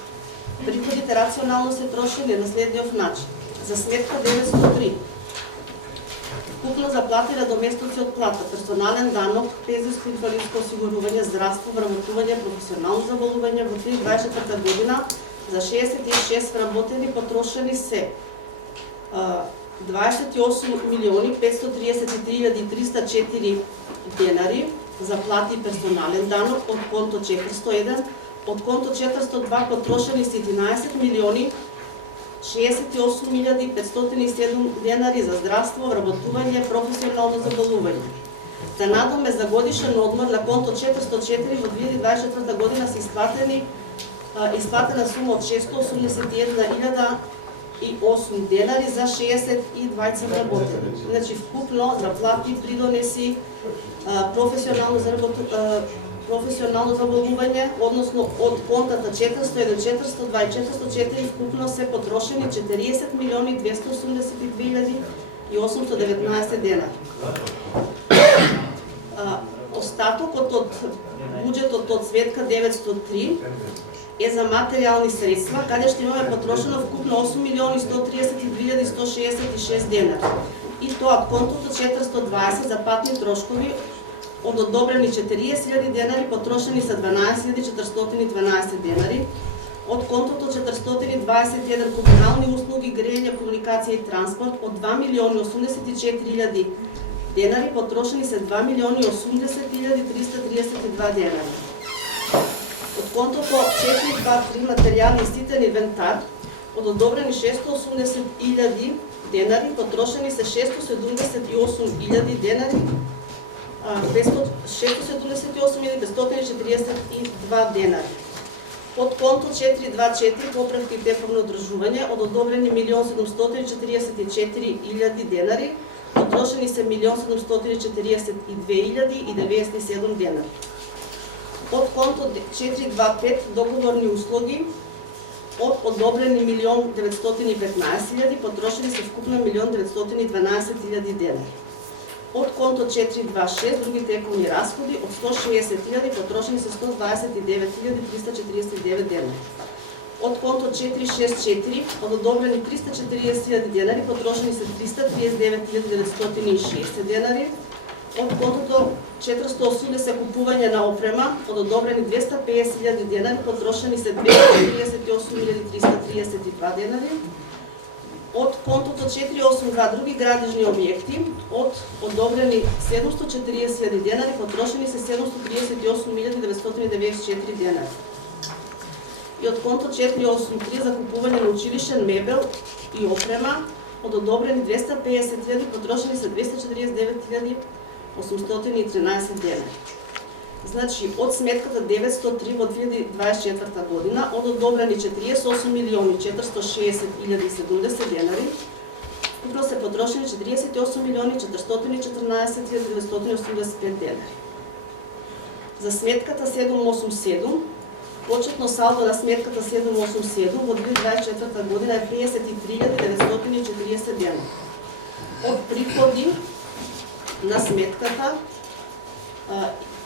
Приходите рационално се трошени на следниот начин. За сметка 903 купна заплати, радоместоци од плата, персонален данок, пензијско и инвалидско осигурување, здравство, вработување, професионално заболување во 2024 година за 66 вработени потрошени се 28.533.304 денари за плати и персонален данок од конто 401, од конто 402 потрошени се 11.068.507 денари за здравство, вработување, професионално заболување. За надоме за годишен одмор на конто 404 во 2024 година се исплатена сума од 681.008 денари за 62 вработени. Значи вкупно заплати, придонеси, професионално заболување, односно од контата 401, 402 и 404 вкупно се потрошени 40.282.819 денари. Остатокот од буџетот од сметка 903 е за материјални средства, каде што имаме потрошено вкупно 8.132.166 денари. И тоа од контото 420 за патни трошкови од одобрени 40.000 денари, потрошени са 12.412 денари. Од контото 421 комунални услуги, грејење, комуникација и транспорт од 2.084.000 денари, потрошени се 2.080.332 денари. Од контото 423 материјални и ситен инвентар Од одобрени 680.000 денари, потрошени се 678.000 денари, 678.542 денари. Од конто 424 поправки и тековно одржување, од одобрени 1.744.000 денари, потрошени се 1.742.097 денари. Од конто 425 договорни услуги, од одобрени 1.915.000, потрошени се вкупно 1.912.000 денари. Од конто 426 други тековни расходи, од 160.000, потрошени се 129.349 денари. Од конто 464 од одобрени 340.000 денари, потрошени се 339.960 денари. Од контото 480 купување на опрема, од одобрени 250.000 денари, потрошени се 238.332 денари. Од контото 482 други градежни објекти, од одобрени 740.000 денари, потрошени се 738.994 денари. И од конто 483 за купување на училишен мебел и опрема, од одобрени 250.000, потрошени се 249.813 денари. Значи, од сметката 903 во 2024 година, од одобрени 48.460.070 денари, вкупно се потрошени 48.414.985 денари. За сметката 787, почетно салдо на сметката 787 во 2024 година е 53.940 денари. Од приходи на сметката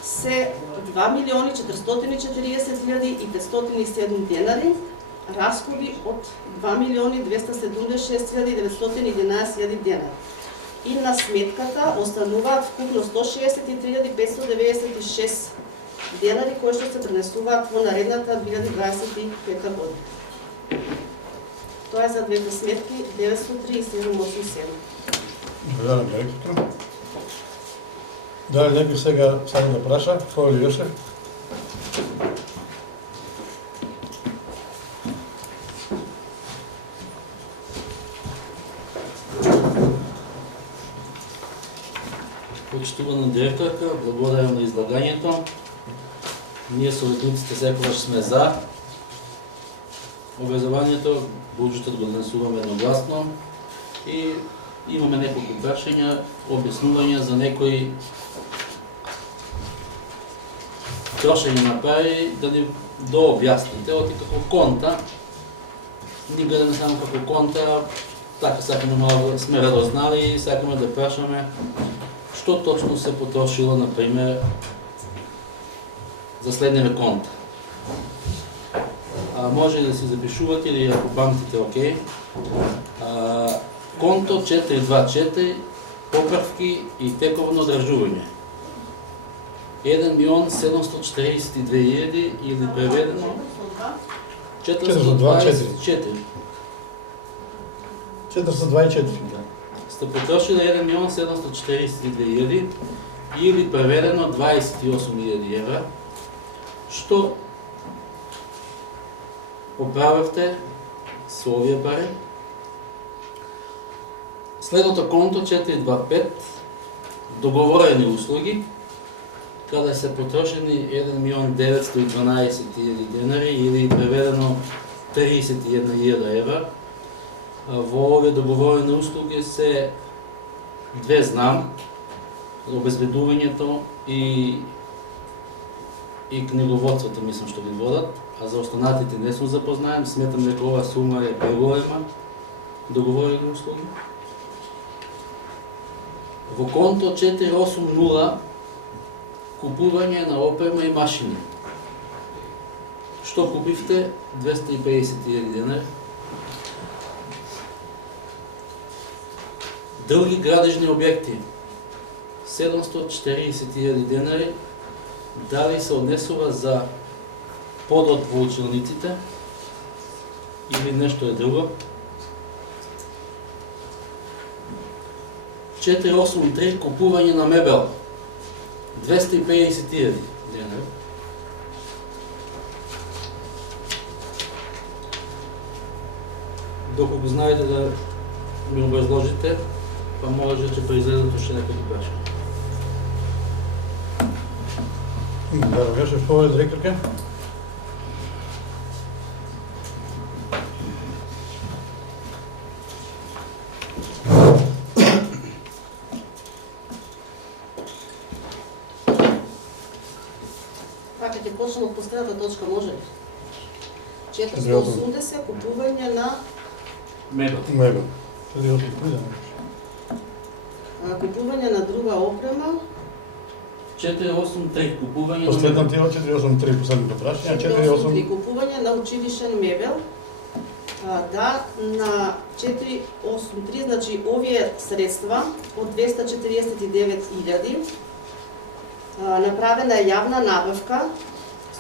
се 2.440.507 денари, расходи од 2.276.911 денари. И на сметката остануваат вкупно 163.596 денари кои што се пренесуваат во наредната 2025 година. Тоа е за двете сметки 903 и 787. Благодарам, директор. Дали некој сега само да праша, кој ли Јосеф? Почитувана директорка, благодарам на излагањето. Ние советниците секогаш сме за образованието, буџетот го донесуваме едногласно и имаме неколку прашања, објаснувања за некои трошење на пари, да ни дообјасните, оти како конта, ни гледаме само како конта, така сакаме малку да сме разознали и сакаме да прашаме што точно се потрошило, например, за следниве конта. Може да си запишувате или ако памтите, окей. Конто 424, поправки и тековно одржување. 1.742.000 или преведено 424. 424. Сте потрошили 1.742.000 или преведено 28.000 евра, што поправевте со овие пари. Следното конто 425, договорени услуги, каде се потрошени 1.912.000 денари или преведено 31.000 евра. Во овие договорени услуги се две знам, обезбедувањето и книговодството, мислам, што ги водат, а за останатите не сум запознаем, сметам дека ова сума е преголема, договорени услуги. Во конто 480 купување на опрема и машини. Што купивте? 250.000 денари. Други градежни објекти 740.000 денари. Дали се однесува за подот во училниците или нешто е друго? 483 купување на мебел 250.000 денари. доколку знаете да ми образложите, па може че произлезат уште некои прашања. Да, беше повеќе директорка. Така ќе почнем од последната точка, може ли? 480 купување на Мебел. Мебел. Тоа е купување на друга опрема. 483 купување на Последната е 483 последното прашање, 483 купување на училишен мебел. Да, на 483, значи овие средства од 249.000 направена е јавна набавка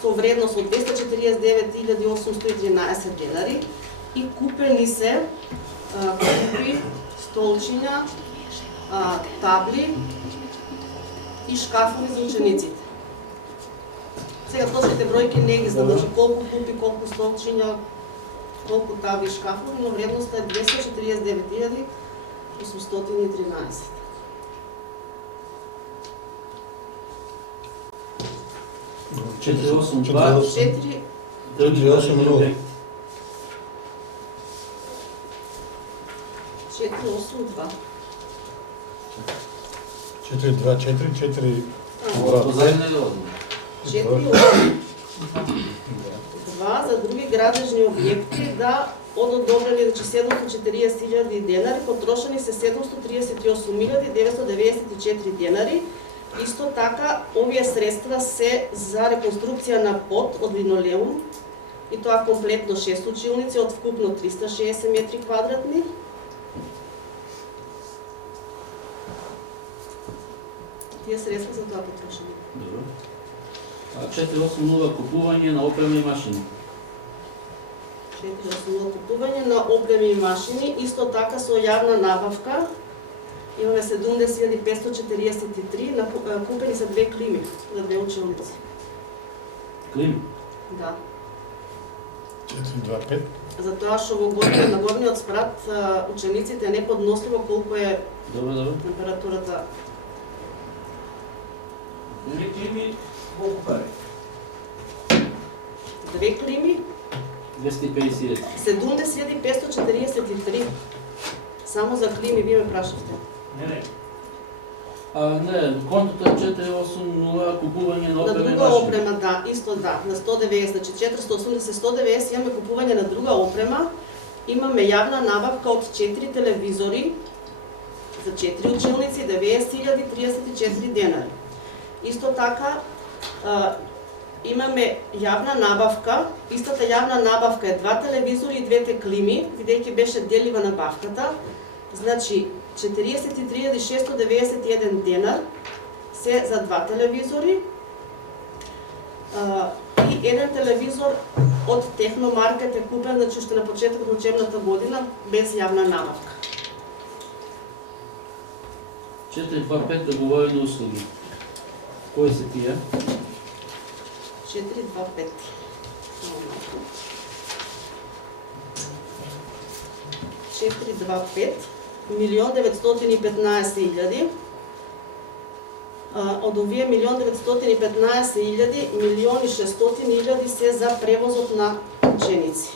со вредност од 249.813 денари и купени се купи, столчиња, табли и шкафови за учениците. Сега точните бројки не ги знам, значи колку купи, колку столчиња, колку табли и шкафови, но вредноста е 249.813. Четири осум два. 4 480. 482. 424, 4 Позаедно или одно? 482 за други градежни објекти да од одобрени 740.000 денари, потрошени се 738.994 денари. Исто така, овие средства се за реконструкција на под од линолеум, и тоа комплетно 6 училници од вкупно 360 метри квадратни. Тие средства за тоа потрошени. Добро. 480 купување на опрема и машини. 480 купување на опреми и машини, исто така со јавна набавка. Имаме 70.543, купени се 2 клими за 2 училници. Клими? Да. 425. Затоа што во на горниот спрат учениците не подносливо колку е Добро. температурата. 2 клими, колку пари? 2 клими, 250. 70.543. Само за клими ви ме прашавте. Не. Не, контото е 480 купување на На опрема и друга машини. опрема, да, исто да, на 190, значи 480-190 имаме купување на друга опрема, имаме јавна набавка од 4 телевизори за 4 училници, 90.034 денари. Исто така, имаме јавна набавка, истата јавна набавка е 2 телевизори и 2 клими, бидејќи беше делива набавката, значи 43.691 денар се за 2 телевизори и еден телевизор од Техномаркет е купен, значи уште на почетокот на учебната година без јавна набавка. 425 договорени услуги. Кои се тие? 425. 425 1.915.000. Од овие 1.915.000, 1.600.000 се за превозот на ученици.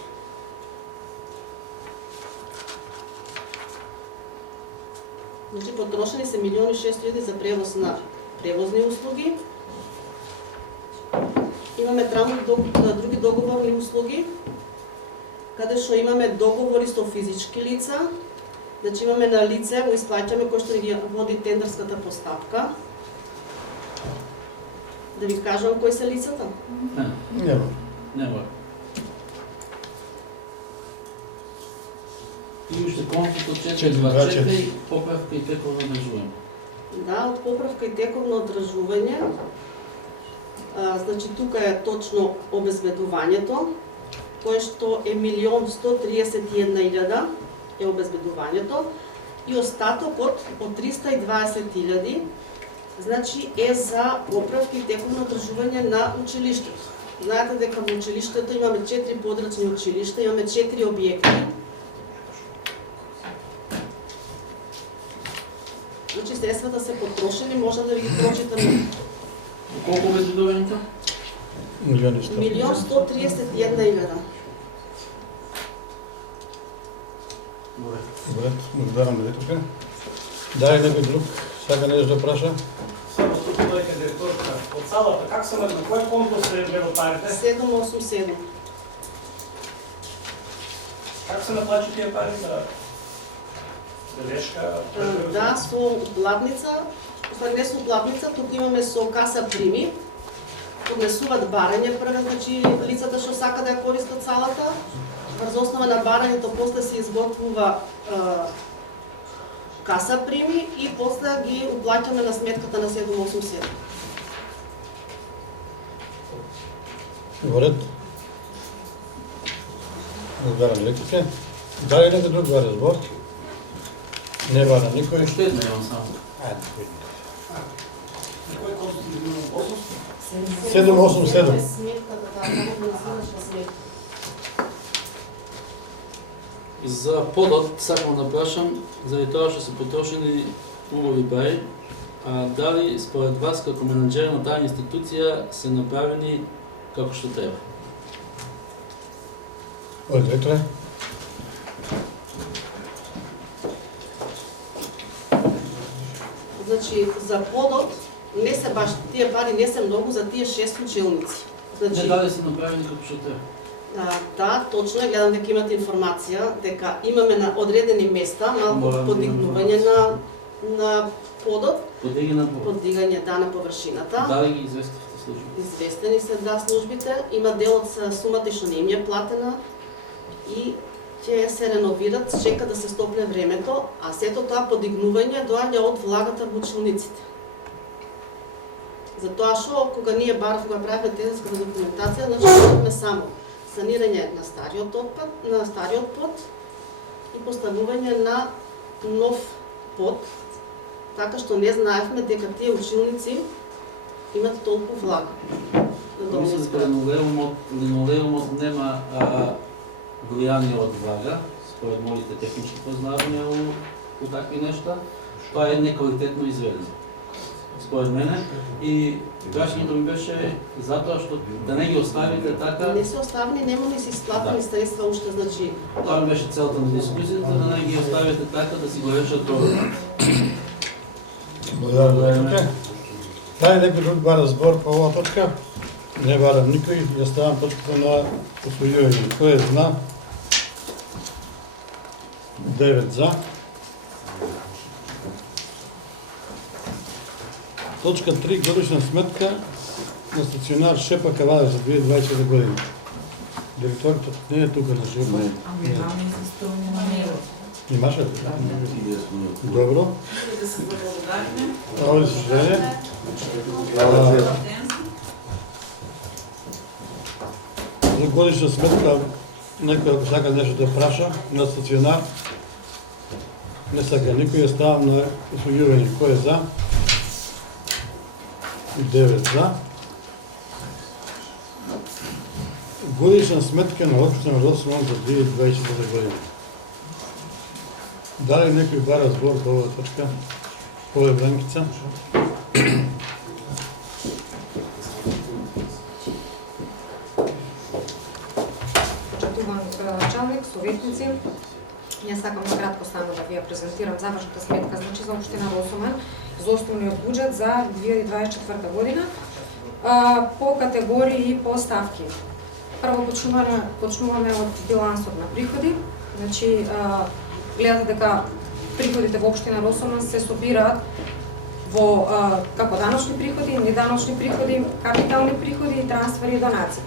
Значи потрошени се 1.600.000 за превоз на превозни услуги. Имаме други договорни услуги, каде што имаме договори со физички лица. Значи имаме на лице, го исплаќаме кој што ги води тендерската постапка. Да ви кажам кои се лицата? Нема. И уште контото 424, поправка и тековно одржување. Да, од поправка и тековно одржување. Значи тука е точно обезбедувањето, кое што е 1.131.000 е обезбедувањето и остатокот од 320.000 значи е за поправки и тековно одржување на училиштето. Знаете дека во училиштето имаме 4 подрачни училишта, имаме 4 објекти Значи средствата се потрошени, може да ви ги прочитам. Колку бе додобените? Милиони 100. 1.131.000. Добре, благодарам директорка. Дали некој друг сака нешто да праша? Само тук дојде директорка. Од салата, как се на кој конто се гледат парите? 787. Как се наплачу тие пари за белешка? Да, со уплатница, не со уплатница, тук имаме со каса прими, поднесуваат барање прве, значи лицата што сака да ја користат салата, врз основа на барањето после се изготвува каса прими и после ги уплаќаме на сметката на 787. Во ред. Благодарам директорка. Дали некој друг бара збор? Не бара никој. Што една имам само? Кој конто се гледат? 787. Сметката, да, како да се сметка. За подот сакам да прашам, заради тоа што се потрошени убави пари, дали според вас како менаџер на таа институција се направени како што треба? Ој, директоре. Значи, за подот, не се баш, тие пари не се многу за тие 6 училници. Не Значи, дали се направени како што треба? да, точно, гледам дека имате информација, дека имаме на одредени места малку подигнување на подот, подигање на површината. Дали ги известивте службите? Известени се службите, има дел од сумата што не им е платена и ќе се реновират, чека да се стопне времето, а сето тоа подигнување доаѓа од влагата во училниците. Затоа што кога ние кога правиме тезиската документација, значи имаме само санирање на стариот пот и поставување на нов пот, така што не знаевме дека тие училници имат толку влага. Мислам дека линолеумот нема влијание од влага, според моите технички познавања у такви нешта, тоа е неквалитетно изведено. Според мене, и прашањето ми беше затоа што да не ги оставите така. Не се оставени, нема ни се исплатени средства уште, значи. Тоа ми беше целта на дискусијата, да не ги оставите така, да си го решат тоа. Благодарам директорка. Дали некој друг бара збор по оваа точка? Не барам никој, ја ставам точката на усвојување. Кој е за? 9 за. Точка 3. Годишна сметка на стационар Шепа Каваде за 2020 година. Директорът не е тук на Шепа. Ами това ми се стълни на него. Имаше ли? Добро. Да се заблагодариме. Овде съжаление. За годишна сметка, некој ако сака нешто да праша на стационар, не сака никој, ја ставам на усвојување. Кој е за? 9 за. Годишна сметка на општина Росман за 2020 година. Дали некој бара збор по оваа точка? Оваа Бранкица? Почитуван началник, советници, ја сакам накратко само да ви ја презентирам завршната сметка, значи за општина Росоман, за основниот буџет за 2024 година по категории и по ставки. Прво почнуваме од билансот на приходи, значи гледате дека приходите во општина Росоман се собираат во како даночни приходи, неданочни приходи, капитални приходи и трансфери и донации.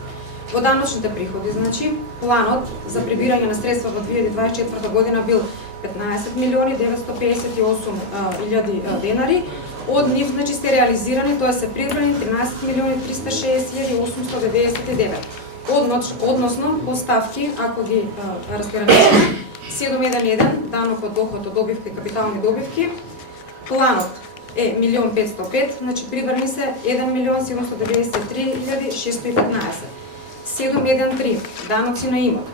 Во даночните приходи, значи, планот за прибирање на средства во 2024 година бил 15 милиони 958 илјади денари. Од нив, значи, сте реализирани, тоа се прибрани 13 милиони 360 899. Односно, по ставки, ако ги разграничиме, 711 данок од доход од добивки и капитални добивки, планот е 1 505, значи прибрани се 1 793 615. 713 даноци на имот.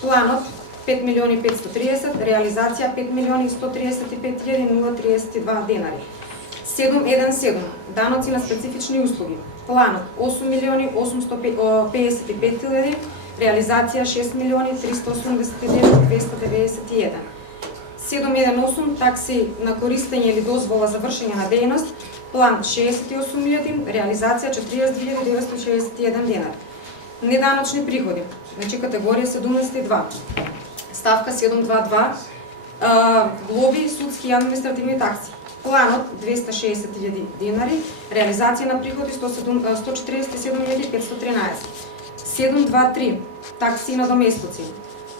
Планот 5.530.000, реализација 5.135.032 денари. 7.1.7 даноци на специфични услуги. Планот 8.855.000, реализација 6.389.291. 7.1.8 такси на користење или дозвола за вршење на дејност, план 68.000, реализација 42.961 денар. Неданочни приходи, значи категорија 72. Ставка 7.2.2, глоби, судски и административни такси. Планот 260.000 денари, реализација на приходи 147.513. 7.2.3 такси и надоместоци.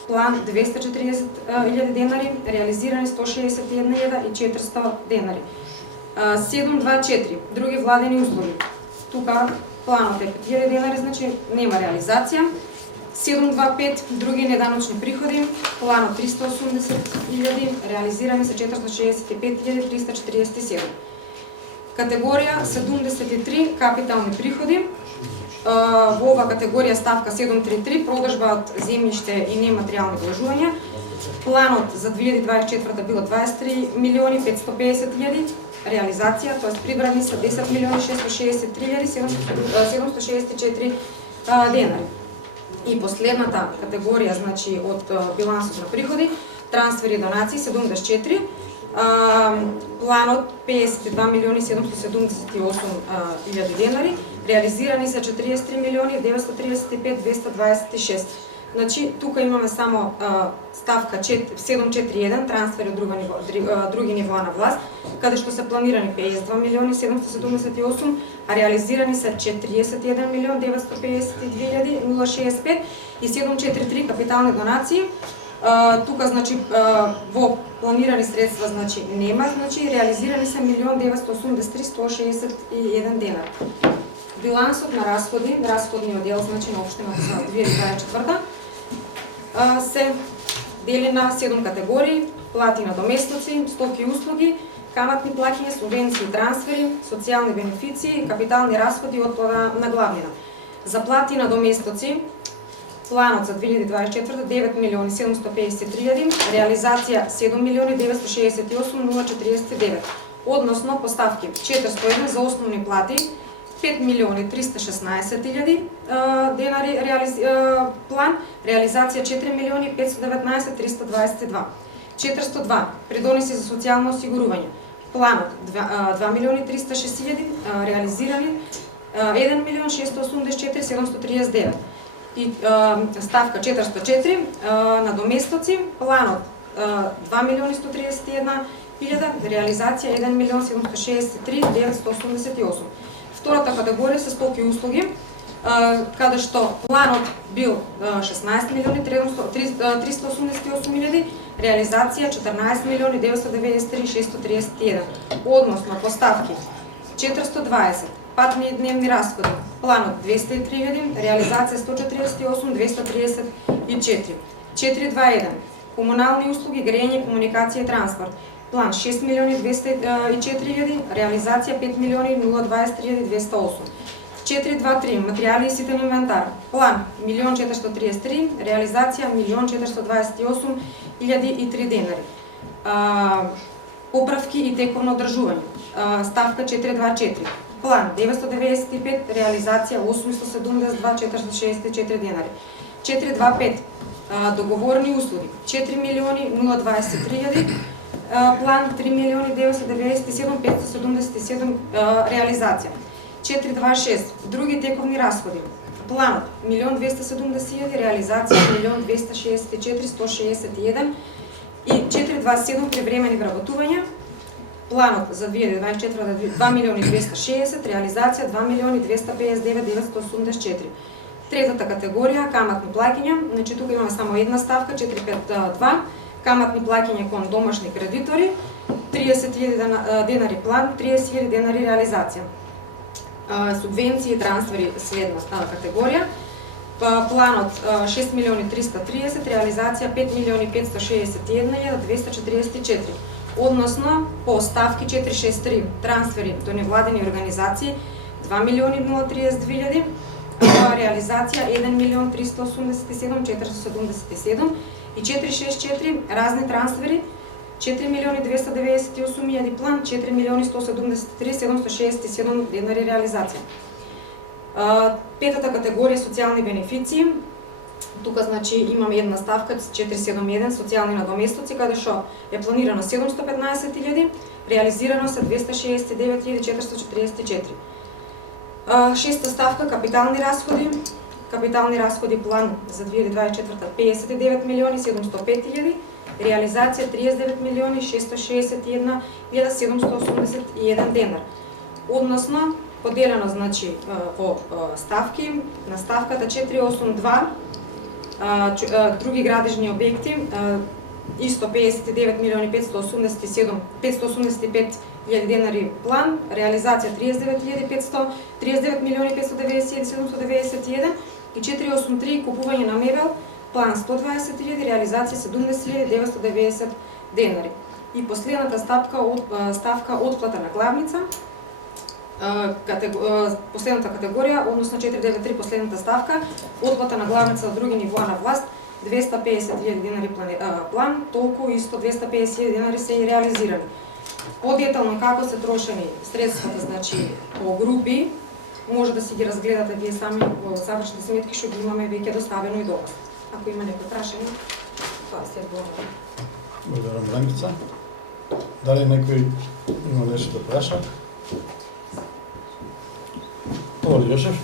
План 240.000 денари, реализирани 161.400 денари. 7.2.4 други владени услуги. Тука планот е 5.000 денари, значи нема реализација. 7.2.5 други неданочни приходи, планот 380.000, реализирани се 465.347. Категорија 73 капитални приходи. Во ова категорија ставка 7.3.3 продажба од земјиште и нематеријални вложувања. Планот за 2024 било 23.550.000, реализација, т.е. прибрани са 10.663.764 денари. И последната категорија, значи од билансот на приходи, трансфери и донации 74, планот 52.778.000 денари, реализирани се 43.935.226. Значи, тука имаме само ставка 7.4.1, трансфери од други нивоа на власт, каде што се планирани 52.778, а реализирани се 41.952.065 и 7.4.3 капитални донации. Тука, значи, во планирани средства, значи, нема, значи, реализирани се 1.983.161 денар. Билансот на расходи, расходниот дел, значи, на општината за 2024 се дели на 7 категории: плати на доместоци, стоки и услуги, каматни плаќања, субвенции и трансфери, социјални бенефиции, капитални расходи и отплата на главнина. За плати на доместоци, планот за 2024 9.753.000, реализација 7.968.049, односно поставки 401 за основни плати, 5.316.000 денари план, реализација 4.519.322. 402 придоноси за социјално осигурување. Планот 2.306.000, реализирани 1.684.739. И ставка 404 на доместоци, планот 2.131.000, реализација 1.763.988. Втората категорија се стоки и услуги, каде што планот бил 16.388.000, реализација 14.993.631. Односно поставки 420 патни и дневни расходи, планот 203.000, реализација 148.234. 421 комунални услуги, грејење, комуникација и транспорт, план 6.204.000, реализација 5.023.208. 423 материјали и ситен инвентар, план 1.433, реализација 1.428.003 денари. Поправки и тековно одржување, ставка 424, план 995, реализација 872.464 денари. 425 договорни услуги, 4.023.000, план 3.997.577 реализација. 426 други тековни расходи, планот 1.270.000, реализација 1.264.161 и 427 привремени вработувања, планот за 2024 2.260.000, реализација 2.259.984. Третата категорија каматни плаќања, значи тука имаме само една ставка 452, каматни плаќања кон домашни кредитори, 30.000 денари план, 30.000 денари реализација. Субвенции и трансфери следна категорија, планот 6.330.000, реализација 5.561.244. Односно, по ставки 463 трансфери до невладени организации 2.032.000, реализација 1.387.477 И 464 разни трансфери, 4.298.000 план, 4.173.767 денари реализација. Петата категорија социјални бенефиции. Тука значи имаме една ставка 471 социјални надоместоци каде што е планирано 715.000, реализирано се 269.444. Шеста ставка капитални расходи. Капитални расходи план за 2024 59.705.000, реализација 39.661.781 денар. Односно поделено значи во ставки, на ставката 482 други градежни објекти исто 59.585.000 денари план, реализација 39.591 и 483 купување на мебел, план 120.000, реализација 70.990 денари. И последната ставка отплата на главница, последната категорија, односно 493 последната ставка, отплата на главница од други нивоа на власт, 250.000 денари план, толку исто 250.000 денари се и реализирани. Подетално како се трошени средствата, значи по групи, може да си ги разгледате вие сами во завршните сметки, што ги имаме веќе доставено и до вас. Ако има некои прашања, тоа се одговора. Благодарам, Бранкица. Дали некој има нешто да праша? Оли Јошев.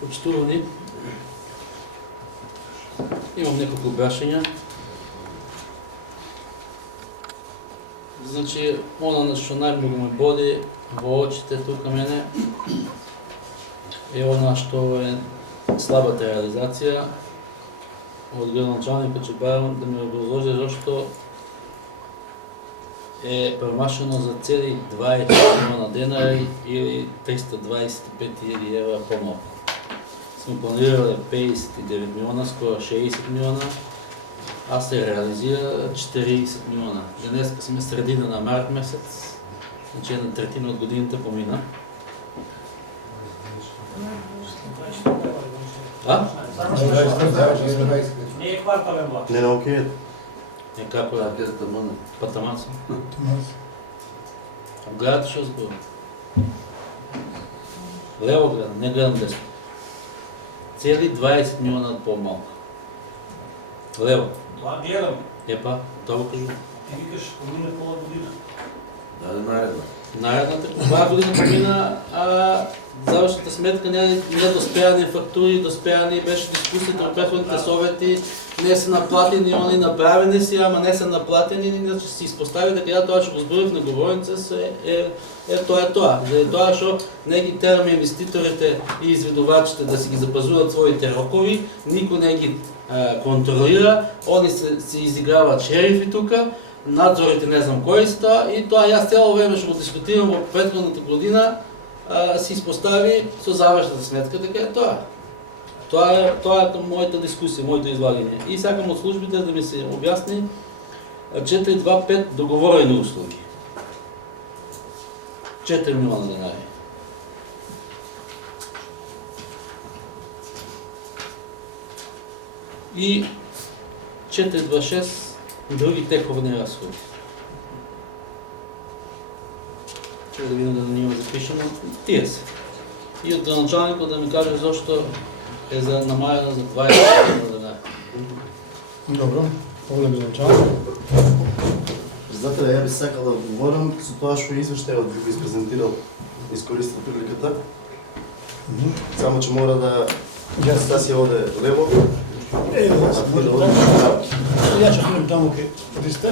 Почитувани, имам неколку објашања. Значи, она што најмногу ме боди во очите тука мене е она што е слабата реализација од градоначалникот, че барам да ми образложи зашто е премашено за цели 20 милиона денари или 325.000 евра помалку. Сме планирали 59 милиона, скоро 60 милиона, а се реализира 40 милиона. Денеска сме средина на март месец, значи една третина од годината помина. Не е квартален влак. Не на океј. Е како е? Патаман сум. Гледате што зборам? Лево гледам, не гледам десно. Цели 20 милиона по-малку. Лево. Тоа гледам. Епа, тоа го кажу. Ти викаш помине пола година. Да, наредна. Наредната това година помина, а завршната сметка не доспеани фактури, доспеани беше дискусията от предходните совети, не са наплатени, они направени си, ама не са наплатени, иначе си изпостави дека тоа што го зборив на говорница тоа е тоа. Заради тоа што не ги тераме инвеститорите и изведувачите да си ги запазуват своите рокови, никој не ги контролира, они се изиграват шерифи тука, надзорите не знам кои са, и тоа јас цело време што го дискутирам во предходната година, се испостави со завршната сметка, така е тоа. Тоа е мојата дискусија, моето излагање. И сакам од службите да ми се објасни 425 договорени услуги. 4 милиона денари. И 426 други тековни разходи. Чека да видам да не има запишено. Тие се. И од началникот да ми каже зашто е за намалено за 20 милиона денари. Добро, овде началник. Председателе, ја би сакал да одговорам со тоа што извештајот би го испрезентирал, искористил приликата. Само че мора да се оде лево. Ја ќе одам таму кај Христе.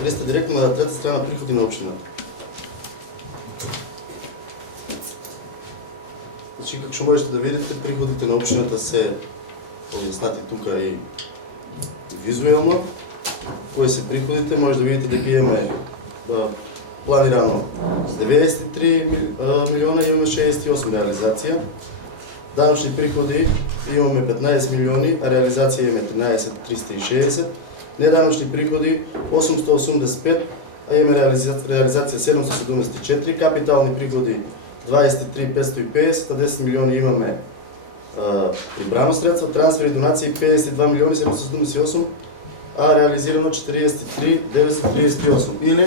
Христе директно на трета страна приходи на општината. Значи, како што можете да видите, приходите на општината се објаснати тука и визуелно. Кои се приходите, може да видите дека имаме планирано 93 милиона, имаме 68 реализација. Даночни приходи имаме 15 милиони, а реализација имаме 13.360, неданочни приходи 885, а имаме реализација 774, капитални приходи 23.550, а 10 милиони имаме прибрано средство, трансфери и донации 52 милиони 778, а реализирано 43.938. Или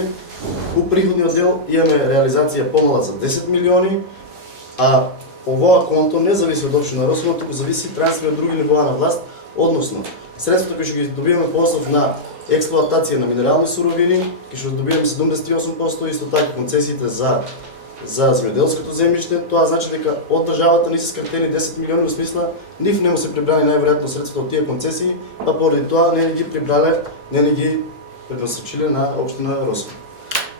у приходниот дел имаме реализација помала за 10 милиони, а овоа конто не зависи од општина Росома, туку зависи трансфер од други нивоа на власт, односно средствата кои што ги добиваме по основ на експлоатација на минерални суровини, кои што добиваме 78%, исто така концесиите за земјоделското земјиште, тоа значи дека од државата не се скратени 10 милиони, во смисла нив не му се прибрани најверојатно средствата од тие концесии, па поради тоа не ни ги прибрале, не ни ги преднасочиле на општина Росома.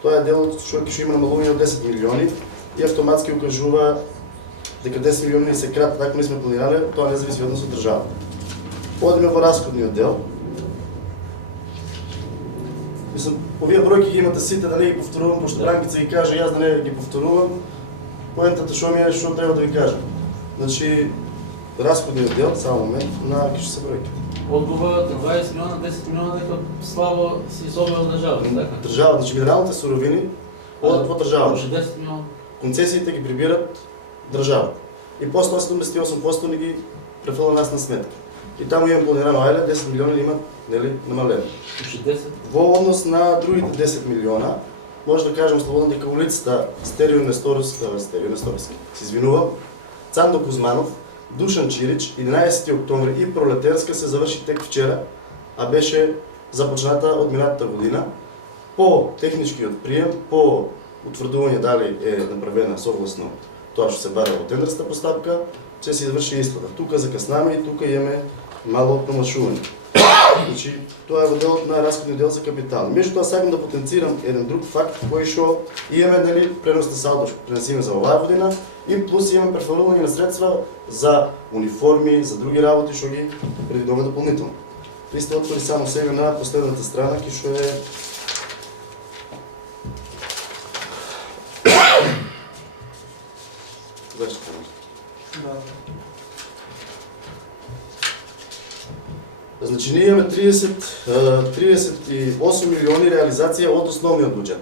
Тоа е делот што има намалување од 10 милиони и автоматски укажува дека 10 милиони не се крат, така не сме планирале, тоа не зависи од нас од државата. Одиме во расходниот дел. Мислам, овие бројки ги имате сите, да не ги повторувам, пошто Бранкица ги каже, јас да не ги повторувам. Поентата што ми е, што треба да ви кажам. Значи, расходниот дел, само момент, на кишо се бројките. Одговарат 20 милиона, 10 милиона дека слабо се изобре од државата, така? Држава, значи минералните суровини одат во државата. 10 милиона. Концесиите ги прибират државата. И после 78% ни ги префрла нас на сметка. И таму имам планирано, ајде, 10 милиона имат, нели, намалено. Во однос на другите 10 милиона, може да кажем слободно дека улицата Стерио Несторовски, се извинувам, Цандо Кузманов, Душан Чирич, 11 октомври и Пролетерска се заврши тек вчера, а беше започната од минатата година. По техничкиот прием, по утврдување дали е направена согласно тоа што се бара во тендерската постапка, ќе се изврши истата. Тука закаснаме и тука имаме мало промашување. Значи, тоа е во делот на расходниот дел за капитал. Меѓутоа сакам да потенцирам еден друг факт кој што имаме, нели, пренос на салдо што пренесиме за оваа година и плюс имаме префрлување на средства за униформи, за други работи што ги предвидуваме дополнително. Ви сте отвори само сега на последната страна, кој што е Значи, ние имаме 38 милиони реализација од основниот буџет.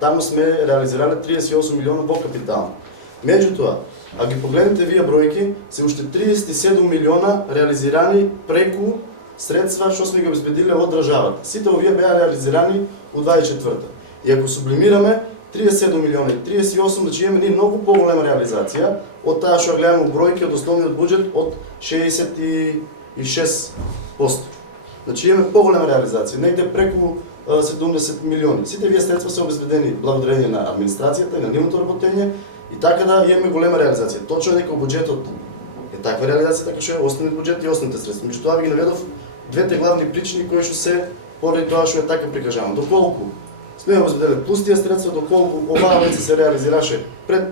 Таму сме реализирале 38 милиона во капитал. Меѓутоа, а ги погледнете вие бројки, се уште 37 милиона реализирани преку средства што сме ги обезбедиле од државата. Сите овие беа реализирани од 24-та. И ако сублимираме 37 милиона и 38, значи имаме ние многу поголема реализација од таа што гледаме бројки од основниот буџет од 66%. Значи имаме поголема реализација, негде преку 70 милиони. Сите вие средства се обезбедени благодарение на администрацијата и на нивното работење и така да имаме голема реализација. Точно дека буџетот е таква реализација, така што е основниот буџет и основните средства. Меѓутоа ви ги наведов двете главни причини кои што се поради тоа што е така прикажано. Доколку сме обезбедени плюс тие средства, доколку оваа веќе се реализираше пред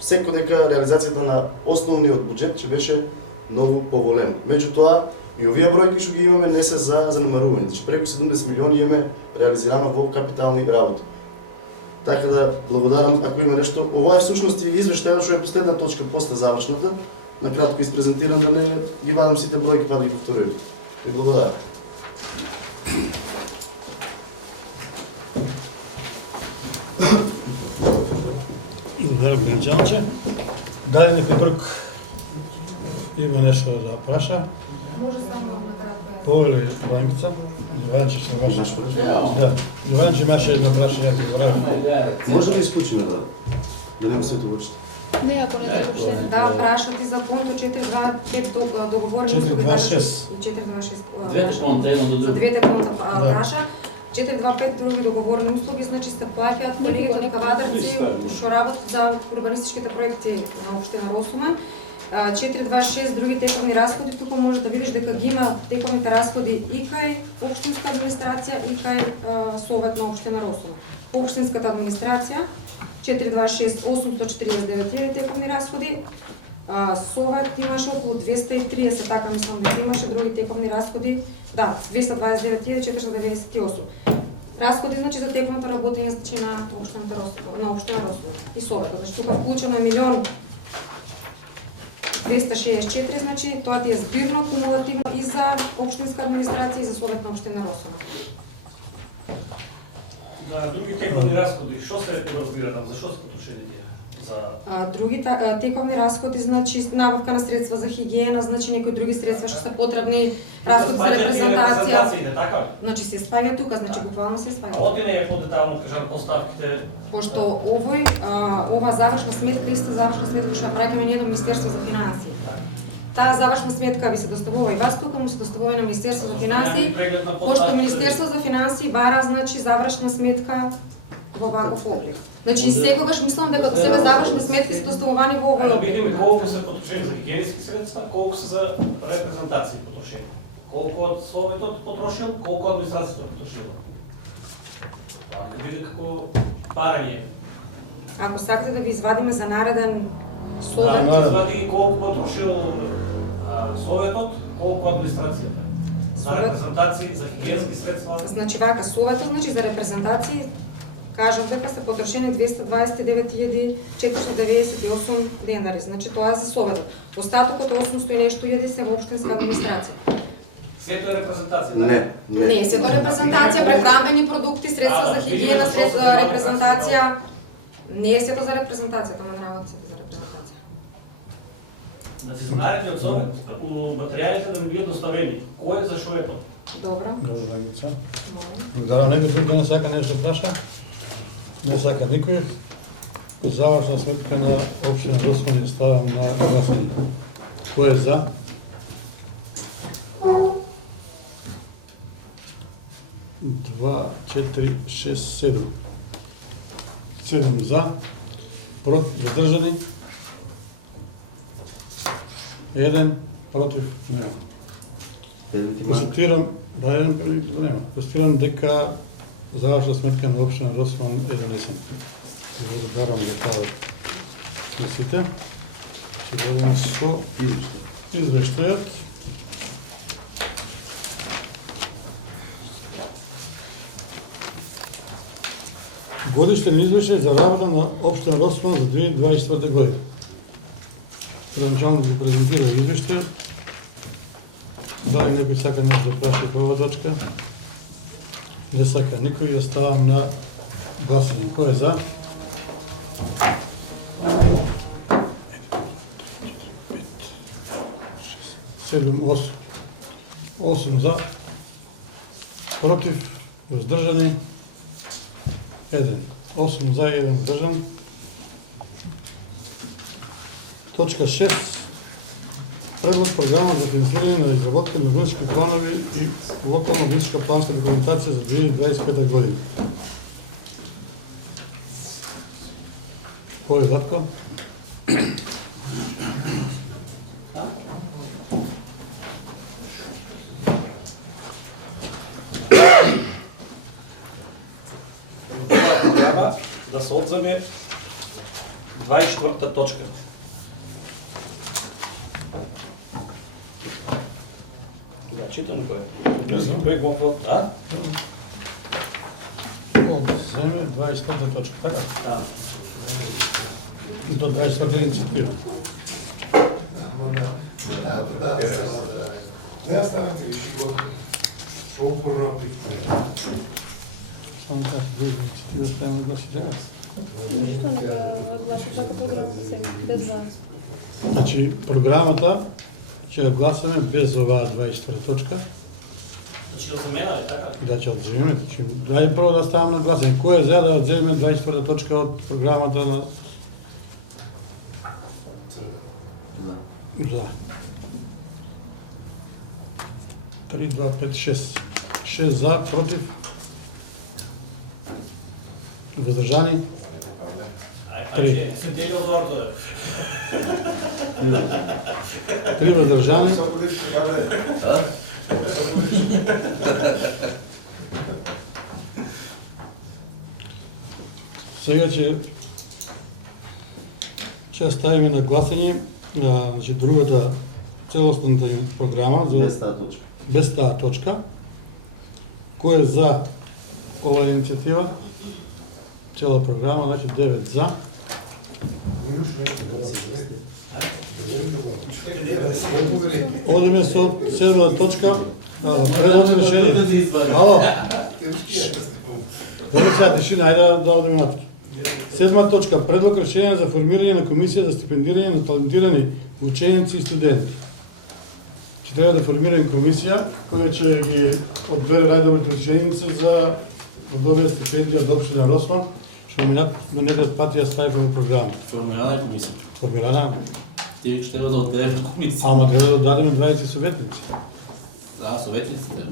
секој дека реализацијата на основниот буџет ќе беше многу поголема. Меѓутоа и овие бројки што ги имаме не се за занемарување. Значи преку 70 милиони имаме реализирано во капитални работи. Така да благодарам ако има нешто. Ова е всушност и извештајот што е последна точка после завршната. Накратко испрезентирам да не ги вадам сите бројки па да ги повторувам. Ви благодарам. Благодарам, Гранчанче. Дали некој друг има нешто да праша? Може само накратко. Повели Бранкица. Јованче се ваше. Да. Јованче имаше едно прашање ќе говорам. Може да исклучиме да не го сето вршите. Не, ако не се воопште. Да, прашати за конто 425 договорени услуги 426. и 426. Двете конта едно до За друго. двете конта праша. 425 други договорени услуги, значи се плаќаат колегите од кавадарци што работат за урбанистичките проекти на општина Росома. 426 други тековни расходи, тука може да видиш дека ги има тековните расходи и кај општинска администрација и кај Совет на општина Росома. По општинската администрација 426 849 тековни расходи, Совет имаше околу 230, така мислам дека имаше други тековни расходи, да, 229 498. Расходи значи за тековното работење значи на општина Росома и Совет. Значи тука вклучено е 1 264, значи тоа ти е збирно, кумулативно и за општинска администрација и за Совет на општина Росома. Да, други тековни расходи, што се подразбира там, за што се потрошени тие? Други тековни расходи, значи набавка на средства за хигиена, значи некои други средства што се потребни, расходи за репрезентација. Така? Значи се спаѓа тука, значи буквално се спаѓа. А оти не е подетално кажано поставките? Пошто ова завршна сметка, иста завршна сметка што ја праќаме ние до Министерство за финансии. Таа завршна сметка ви се доставува и вас тука, му се доставува и на Министерство за финансии, пошто Министерство за финансии бара, значи, завршна сметка во ваков облик. Значи, секогаш мислам дека до себе завршни сметки се доставувани во овој Да облик. видиме колку се потрошени за хигиенски средства, колку се за репрезентации потрошени. Колку од Советот потрошил, колку администрацијата потрошила. Да види како парање. Ако сакате да ви извадиме за нареден Совет, Извади ги колку потрошил Советот, колку администрацијата. За репрезентации, за хигиенски средства. значи вака Советот, значи за репрезентации кажав дека се потрошени 229.498 денари, значи тоа е за Советот. Остатокот 800 и нешто илјади се во општинска администрација. Сето е репрезентација. Не, сето репрезентација, прехранбени продукти, средства за хигиена, средства за репрезентација. Не е сето за репрезентација, тоа не работи сето за репрезентација. Значи за наредниот Совет, материјалите да ми бидат доставени. Кој за што е тоа? Добро. Добро, Ангица. Да, некој тука не сака нешто праша? Не сака никој. Завршна сметка на општина Росман ставам на гласање. Кој е за? Два, 4, 6, 7. 7 за, против, воздржани. 1 против, нема. Констатирам, констатирам дека завршна сметка на општина Росман е донесен. Се благодарам за това на сите. Ще бъдем со извештајот. Годишен извештај за работа на општина Росман за 2024 година. Првоначално ги презентира извештајот. Дали некој сака нешто да праша по оваа точка? Не сака никој, ја ставам на гласање. Кој е за? 7, 8. 8 за, против, воздржани, 1. 8 за, 1 воздржан. Точка 6. Предлог програма за финансирање на изработка на урбански планови и локална урбанска планска документација за 2025 година. Кој е Владко? Програма да се одземе 24-та точка. Да, читам кој е. Кој го фот, а? Одземе 24-та точка, така? Да. До 24-та инициатива. Не станете виши го. Шо упорно прикупува. Само така, други инициатива ставаме да гласи сега. Ништо нека гласа така програма сега, без вас. Значи, програмата ќе ја гласаме без оваа 24 точка. Значи да замена ли, така? Да ќе одземеме. Значи, дај прво да ставам на гласање. Кој е за да одземеме 24 точка од програмата на... За. 3, 2, 5, 6. 6 за, против. Воздржани. Ајде, се дели од ордо. 3 воздржани. Сега ќе ставиме на гласање значи другата целосната програма за без таа точка. Кој е за оваа иницијатива? Цела програма, значи 9 за. Одиме со 7 точка. Предлог решение. Ало. Добре, сега тишина, ајде да одиме натаму. 7 точка. Предлог решение за формирање на комисија за стипендирање на талентирани ученици и студенти. Ќе треба да формираме комисија која ќе ги одбере најдобрите ученици за да добијат стипендија од општина Росман, што минатиот пат ја ставивме во програма. Формирана е комисија. Формирана. Тие ќе треба да одберат комисија. Ама треба да дадеме 20 советници. Да, советниците.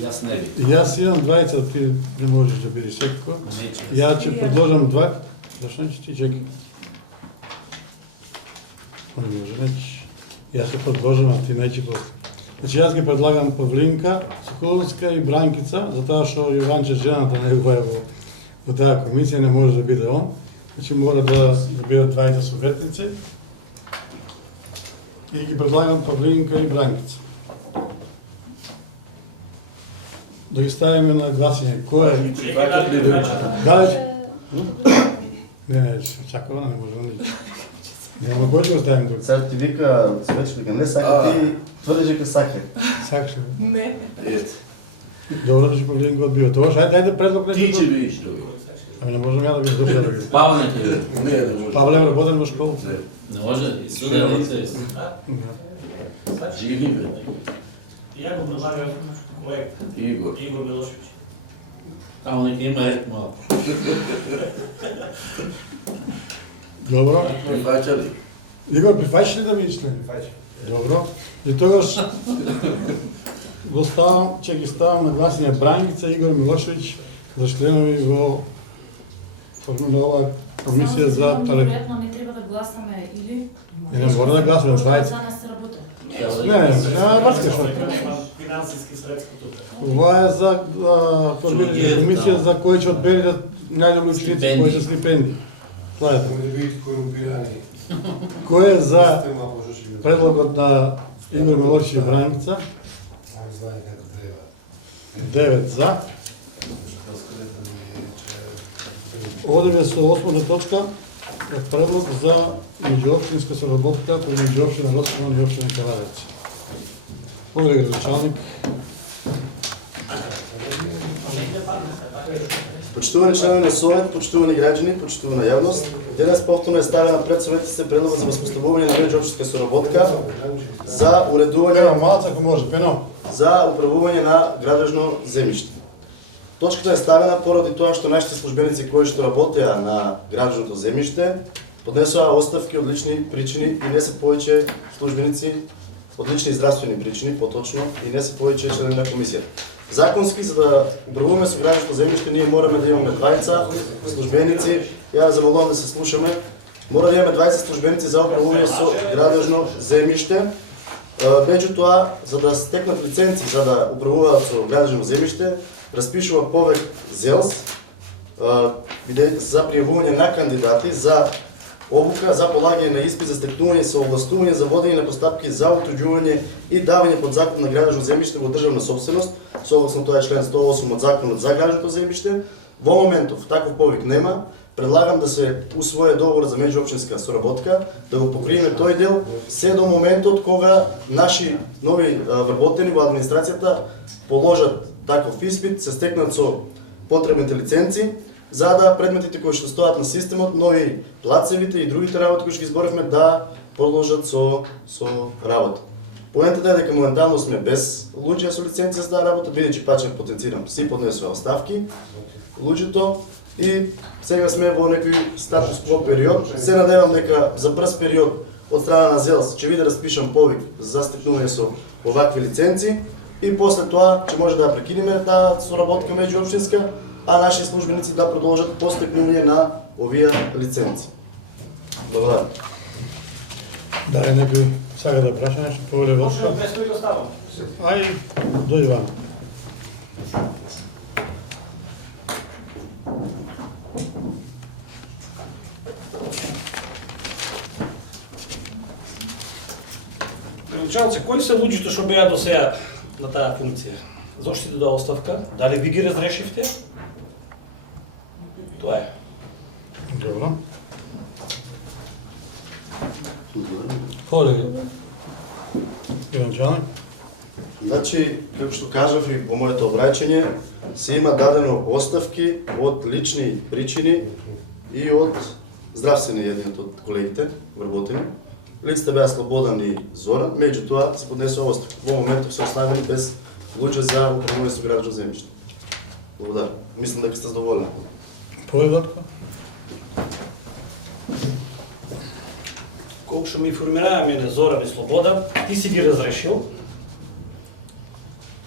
Јас не би. Јас имам 20, ти не можеш да бидеш секој. Ја ќе предложам 2. Зашто не ти чеки? Не може, неќи. Јас ќе предложам, а ти неќи после. Значи јас ги предлагам Павлинка, Соколовска и Бранкица, затоа што Јованче жената негова е во таа комисија, не може да биде он. Значи мора да бидат 20 советници. И ги предлагам Павлинка и Бранкица. Да ги ставиме на гласање. Кој е? Дали? Не, чакава, не може да не. Нема кој ќе го ставим тук. Сега ти вика Цвечка, не сака, ти тврдиш дека сака. Сакаш? Не. Добро да ќе Павлин го одбива. Тоа ајде предлог не. Ти ќе бидеш друго. Ами не можам ја да бидеш дошла да бидеш. Павле ќе. Не, не може. Павле работен во школа. Не може, и студенти. Живи бе. Ја го предлагам кој Игор. Игор Милошевич. Тамо нека има ред малку. Добро. Прифаќа ли? Игор, прифаќаш ли да бидеш член? Добро. И тогаш го ставам, ќе ги ставам на гласање Бранкица Игор Милошевич за членови во ова комисија за талент. Веројатно не треба да гласаме или Не мора да гласаме 20. за нас се работи. Не, врска што. Финансиски средства тука. Ова е за формирање комисија за кој ќе одбере најдобри ученици кои се стипендии. Тоа е. Може да бидете корумпирани. Кој е за Система може да предлогот на Игор Милошевич и Бранкица? не знае како треба. 9 за. Одиме со 8 точка, предлог за меѓуопштинска соработка помеѓу општина Росман и општина Каларец. Повеќе градоначалник. Почитувани членови на Совет, почитувани граѓани, почитувана јавност, денес повторно е ставена пред советниците предлога за воспоставување на меѓуопштинска соработка за уредување Малац ако може, пено. за управување на градежно земјиште. Точката е ставена поради тоа што нашите службеници кои што работеа на градежното земјиште поднесоа оставки од лични причини и не се повеќе службеници од лични здравствени причини, поточно, и не се повеќе членови на комисијата. Законски, за да управуваме со градежното земјиште, ние мораме да имаме 20 службеници. Ја замолувам да се слушаме. Мора да имаме 20 службеници за управување со градежно земјиште. Меѓутоа, за да стекнат лиценци за да управуваат со градежно земјиште, распишува повек ЗЕЛС за пријавување на кандидати за обука за полагање на испит за стекнување со овластување за водење на постапки за утврдување и давање под закон на градежно земјиште во државна собственост, согласно тоа е член 108 од законот за градежното земјиште. Во моментов таков повик нема. Предлагам да се усвои договор за меѓуопштинска соработка, да го покриеме тој дел се до моментот кога наши нови вработени во администрацијата положат таков испит, се стекнат со потребните лиценци, за да предметите кои што стојат на системот, нови плацевите и другите работи кои што ги изборевме да продолжат со работа. Поентата е дека моментално сме без луѓе со лиценција за таа работа, бидејќи пачен потенцирам, си поднесува оставки луѓето и сега сме во некој статус кво период. Се надевам дека за брз период од страна на ЗЕЛС ќе биде распишан повик за стекнување со овакви лиценци и после тоа ќе може да прекинеме таа соработка меѓуопштинска, а наши службеници да продолжат по стекнување на овие лиценци. Благодарам. Да, е некој сага да праша нешто повеле во Може без кој го ставам. Ај, дојди вака. Началце, кои се луѓето што беа до сега на таа функција? Зошто ти даа оставка? Дали ви ги разрешивте? Тоа е. Добро. Колеги, Иван Чалник. Значи, како што кажав и по моето обраќање, се има дадено оставки од лични причини и од здравствени едниот од колегите вработени. Лицата беа Слободан и Зоран, меѓутоа се поднесува оставка. Во моментов се оставени без луѓе за управување со градско земјиште. Благодарам. Мислам дека сте задоволени. Поведатко. Колку што ми информираа мене Зоран и Слобода, ти си ги разрешил.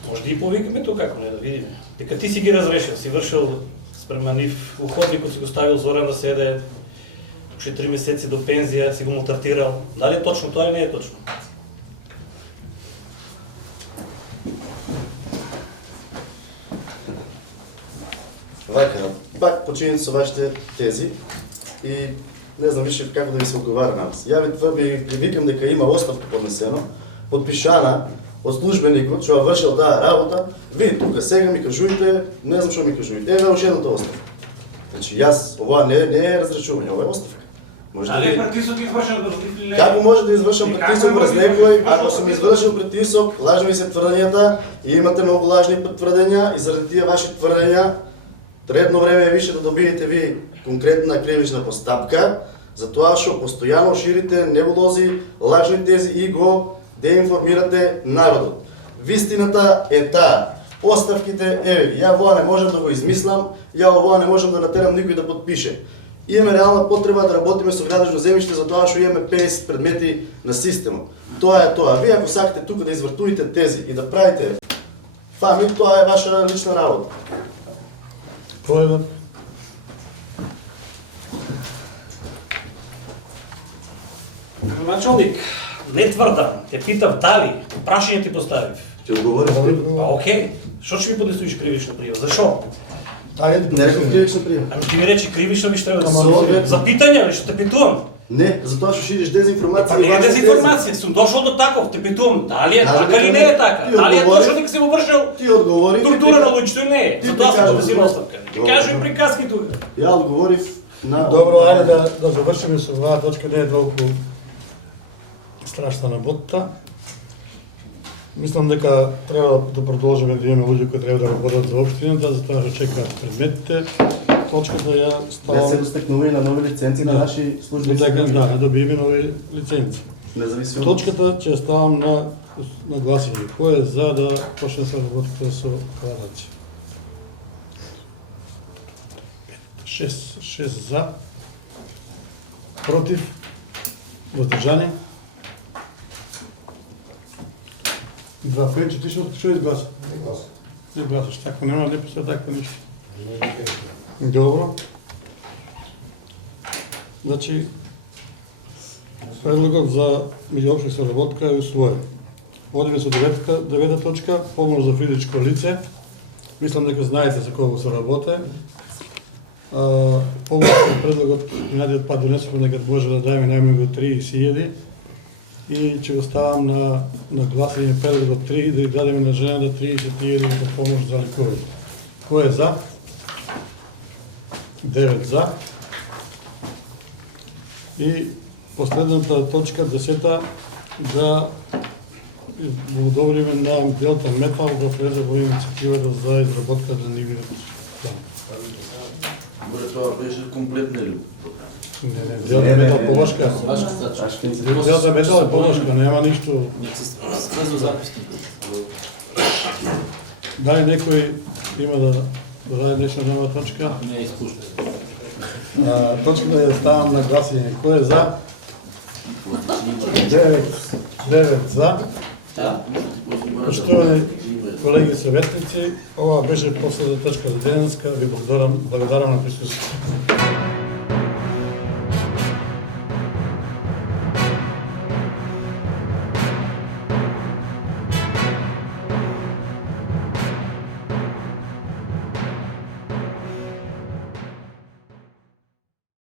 Може да и повикаме тука, како не да видиме. Дека ти си ги разрешил, си вршил спрема нив уходникот, си го ставил Зоран да седе, уште 3 месеци до пензија, си го малтретирал. Дали е точно тоа или не е точно? Вака, пак починете со вашите тези и не знам више како да ви се одговара на вас. Ја ви привикам дека има оставка поднесено, подпишана од службеникот што вршил таа работа. Ви тука сега ми кажувате, не знам што ми кажувате. Еве уште едната оставка. Значи јас ова не е разрешување, ова е оставка. Може Дали е притисок извршен или не? Како може да извршам притисок врз некој, ако сум извршил притисок, лажни се тврдењата и имате многу лажни тврдења и заради тие ваши тврдења редно време е више да добиете ви конкретна кривична постапка, затоа што постојано ширите небулози, лажни тези и го деинформирате народот. Вистината е таа. Оставките, еве, ја ова не можам да го измислам, ја ова не можам да натерам никој да подпише. Имаме реална потреба да работиме со градско земјиште затоа што имаме 50 предмети на системот. Тоа е тоа. Вие ако сакате тука да извртуите тези и да правите фами, тоа е ваша лична работа. Поведат. Началник, не тврдам, те питав дали, прашање ти поставив. Ти одговорив. Окей, што ќе ми поднесуваш кривична прижава? Зашо? Не реков кривична прижава. Ами ти ми речи кривично ми треба да се за питање ли што те питувам? Не, затоа што шириш дезинформација. Па не е дезинформација, сум дошол до таков, те питувам, дали е така или не е така? Дали е точно дека си му вршил Ти одговори. тортура на луѓето или не е? Затоа сум поднесил оставка. Кажи приказки тука. Ја одговорив на... Добро, ајде да завршиме со оваа точка, не е толку страшна работа. Мислам дека треба да продолжиме да имаме луѓе кои треба да работат за општината, затоа што чекаат предметите. Точката ја Не се ставам... достекнување на нови лиценци на наши служби. Да, не добиеме нови лиценци. Независимо. Точката ќе ја ставам на гласање. Кој е за да почне се работите со квадрација? 6 за, против, воздржани. 2 пенче, ти што изгласа? Не гласаш, така нема, не писа така ништо. Добро. Значи, предлогот за меѓуопштинска соработка е усвоен. Одиме со девета точка, помош за физичко лице. Мислам дека знаете за кого се работе. Помош предлогот минатиот пат донесовме дека може да дајме најмногу 30.000 и ќе го ставам на гласање предлогот 3 да ја дадеме на жената 30.000 за помош за лекување. Кој е за? 9 за. И последната точка, 10-та, да го одобриме на Делта Метал да влезе во инициативата за изработка на нивниот план. Боре, тоа беше комплетно или? Не, Делта Метал Полошка. Делта Метал е Полошка, нема ништо. Сврзо записник. Дали некој има да даде нешто на нова точка? Не е искушно. Точката ја ставам на гласање. Кој е за? 9 за. Поштовани колеги советници, ова беше последна точка за денеска. Ви благодарам на присуствието.